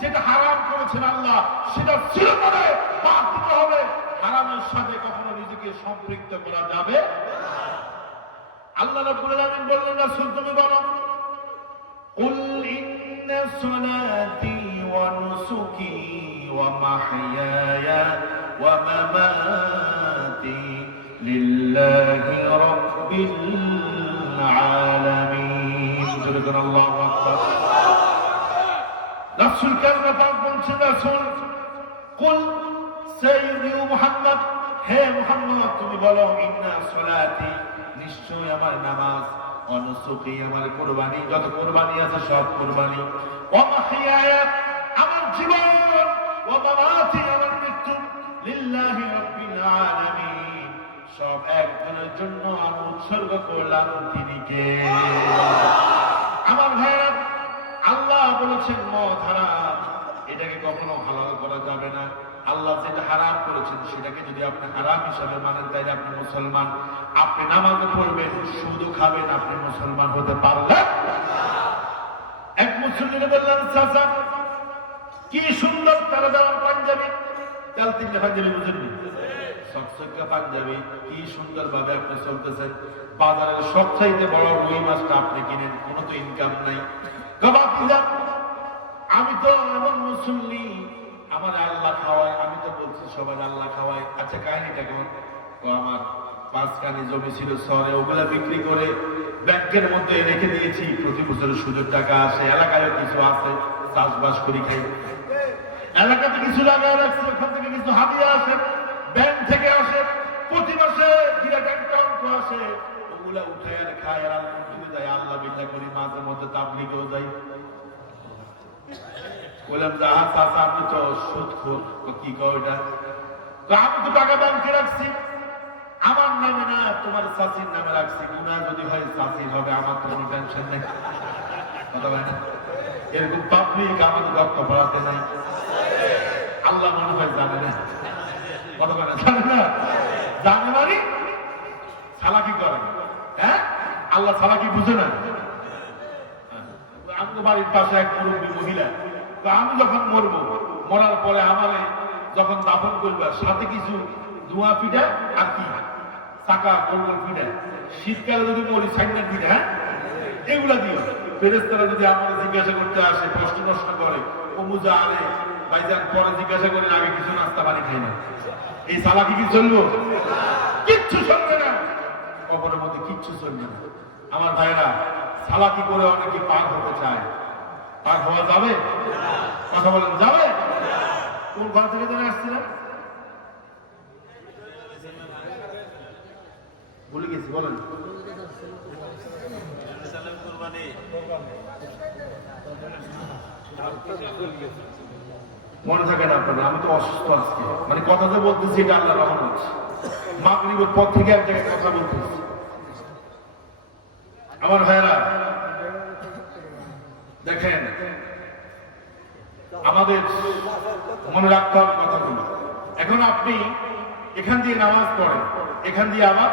যেটা হারাম করেছেন আল্লাহ সেটা চিরতরে বাদ দিতে হবে। হারামের সাথে কখনো নিজেকে সম্পৃক্ত করা যাবে। আল্লাহ রাব্বুল আলামিন বললেন রাসূল তুমি বলো কুল ইন্না সলাতি ওয়া নুসুকি ওয়া মাহইয়ায়া ওয়া মামাতি লিল্লাহি রাব্বিল আলামিন। জোরে আল্লাহু আকবার। রাসূল কারীম পাক বলছেন রাসূল কুল, সাইয়্যিদি মুহাম্মদ, হে মুহাম্মদ তুমি বলো ইন্না সলাতি, নিশ্চয় আমার নামাজ, ওয়া নুসুকি আমার কুরবানি, যত কুরবানি আছে সব কুরবানি, ওয়া মাহইয়ায়া আমার জীবন, ওয়া মামাতি আমার মৃত্যু, লিল্লাহি রাব্বিল আলামিন সব একজনের জন্য আমি উৎসর্গ করলাম, তিনি কে? আমার ভাইরা, আল্লাহ বলেছেন মদ হারাম, এটাকে কখনো হালাল করা যাবে না। আল্লাহ যেটা হারাম করেছেন সেটাকে যদি আপনি হারাম হিসাবে মানেন তাহলে আপনি মুসলমান। আপনি নামাজে পড়বেন, সুদও খাবেন, আপনি মুসলমান হতে পারলেন। এক মুসলিম বললেন চাচা কি সুন্দর তারা দেওয়ার পাঞ্জাবি, কাল 3টা পাঞ্জাবি বুঝেননি, সকসকা পাঞ্জাবি, কি সুন্দর ভাবে আপনি চলতেছেন। বাজারের সবচাইতে বড় রুই মাছটা আপনি কিনেন, কোনো তো ইনকাম নাই। আমি তো এমন মুসল্লি, আমার আল্লাহ খাওয়ায়, আমি তো বলছি সবাই আল্লাহ খাওয়ায়। আচ্ছা কাহিনীটা কেমন? আমার 5 কানি জমি ছিল শহরে, ওগুলা বিক্রি করে ব্যাংকের মধ্যে রেখে দিয়েছি, প্রতি বছরের সুদের টাকা আসে, এলাকায় কিছু আছে, চাষবাস করি খাই, এলাকাতে কিছু লাগায় রাখছি, ওখান থেকে কিছু হাদিয়া আসে, ব্যাংক থেকে আসে, প্রতি মাসে অঙ্ক আসে, ওগুলা উঠে আর খায় আর আলহামদুলিল্লাহ যাই, আল্লাহ বিল্লাহ করি, মাঝে মধ্যে তাবলীগেও যাই। বললাম যে চাচা আপনি তো সুদ খোর, কি কয় ওটা? আমি তো টাকা ব্যাংকে রাখছি, আমার নামে না তোমার চাচির নামে রাখছি, গুনাহ যদি হয় চাচির হবে, আমার তো কোনো টেনশন নেই। কথা বলে না, এরকম পাবলিক আমাদের রক্ত পড়াতে নাই। আল্লাহ মনে হয় জানে না। কথা বলে জানে না, জানে মানে চালাকি করে। হ্যাঁ, আল্লাহ চালাকি বুঝে না। আমি তো বাড়ির পাশে এক মুরব্বী মহিলা, তো আমি যখন মরবো, মরার পরে আমারে যখন দাফন করবে, সাথে কিছু ধোঁয়া পিঠা আর কি চাকা গোল গোল পিঠা, শীতকালে যদি মরি সাইডের পিঠা, হ্যাঁ এগুলা দিও। ফেরেশতারা যদি আমাদের জিজ্ঞাসা করতে আসে, প্রশ্ন করে, ও মুজা আরে ভাইজান, পরে জিজ্ঞাসা করে আগে কিছু নাস্তা পানি খাই না। এই চালাকি কি চলবো? কিচ্ছু চলবে না, কবরের মধ্যে কিচ্ছু চলবে না। আমার ভাইরা, চালাকি করে অনেকে পার হতে চায়, পার হওয়া যাবে? কথা বলেন, যাবে? কোন ঘর থেকে জানে আসছিলেন? ভুলে গেছি, বলেন। মনে থাকে না আপনাদের? আমি তো অসুস্থ আজকে, মানে কথা যে বলতেছি এটা আল্লাহ রহমত। মাগরিবের পর থেকে এক জায়গায় কথা বলতেছি। আমার ভাইরা দেখেন, আমাদের মনে রাখতে হবে কথাগুলো। এখন আপনি এখান দিয়ে নামাজ পড়েন, এখান দিয়ে আবার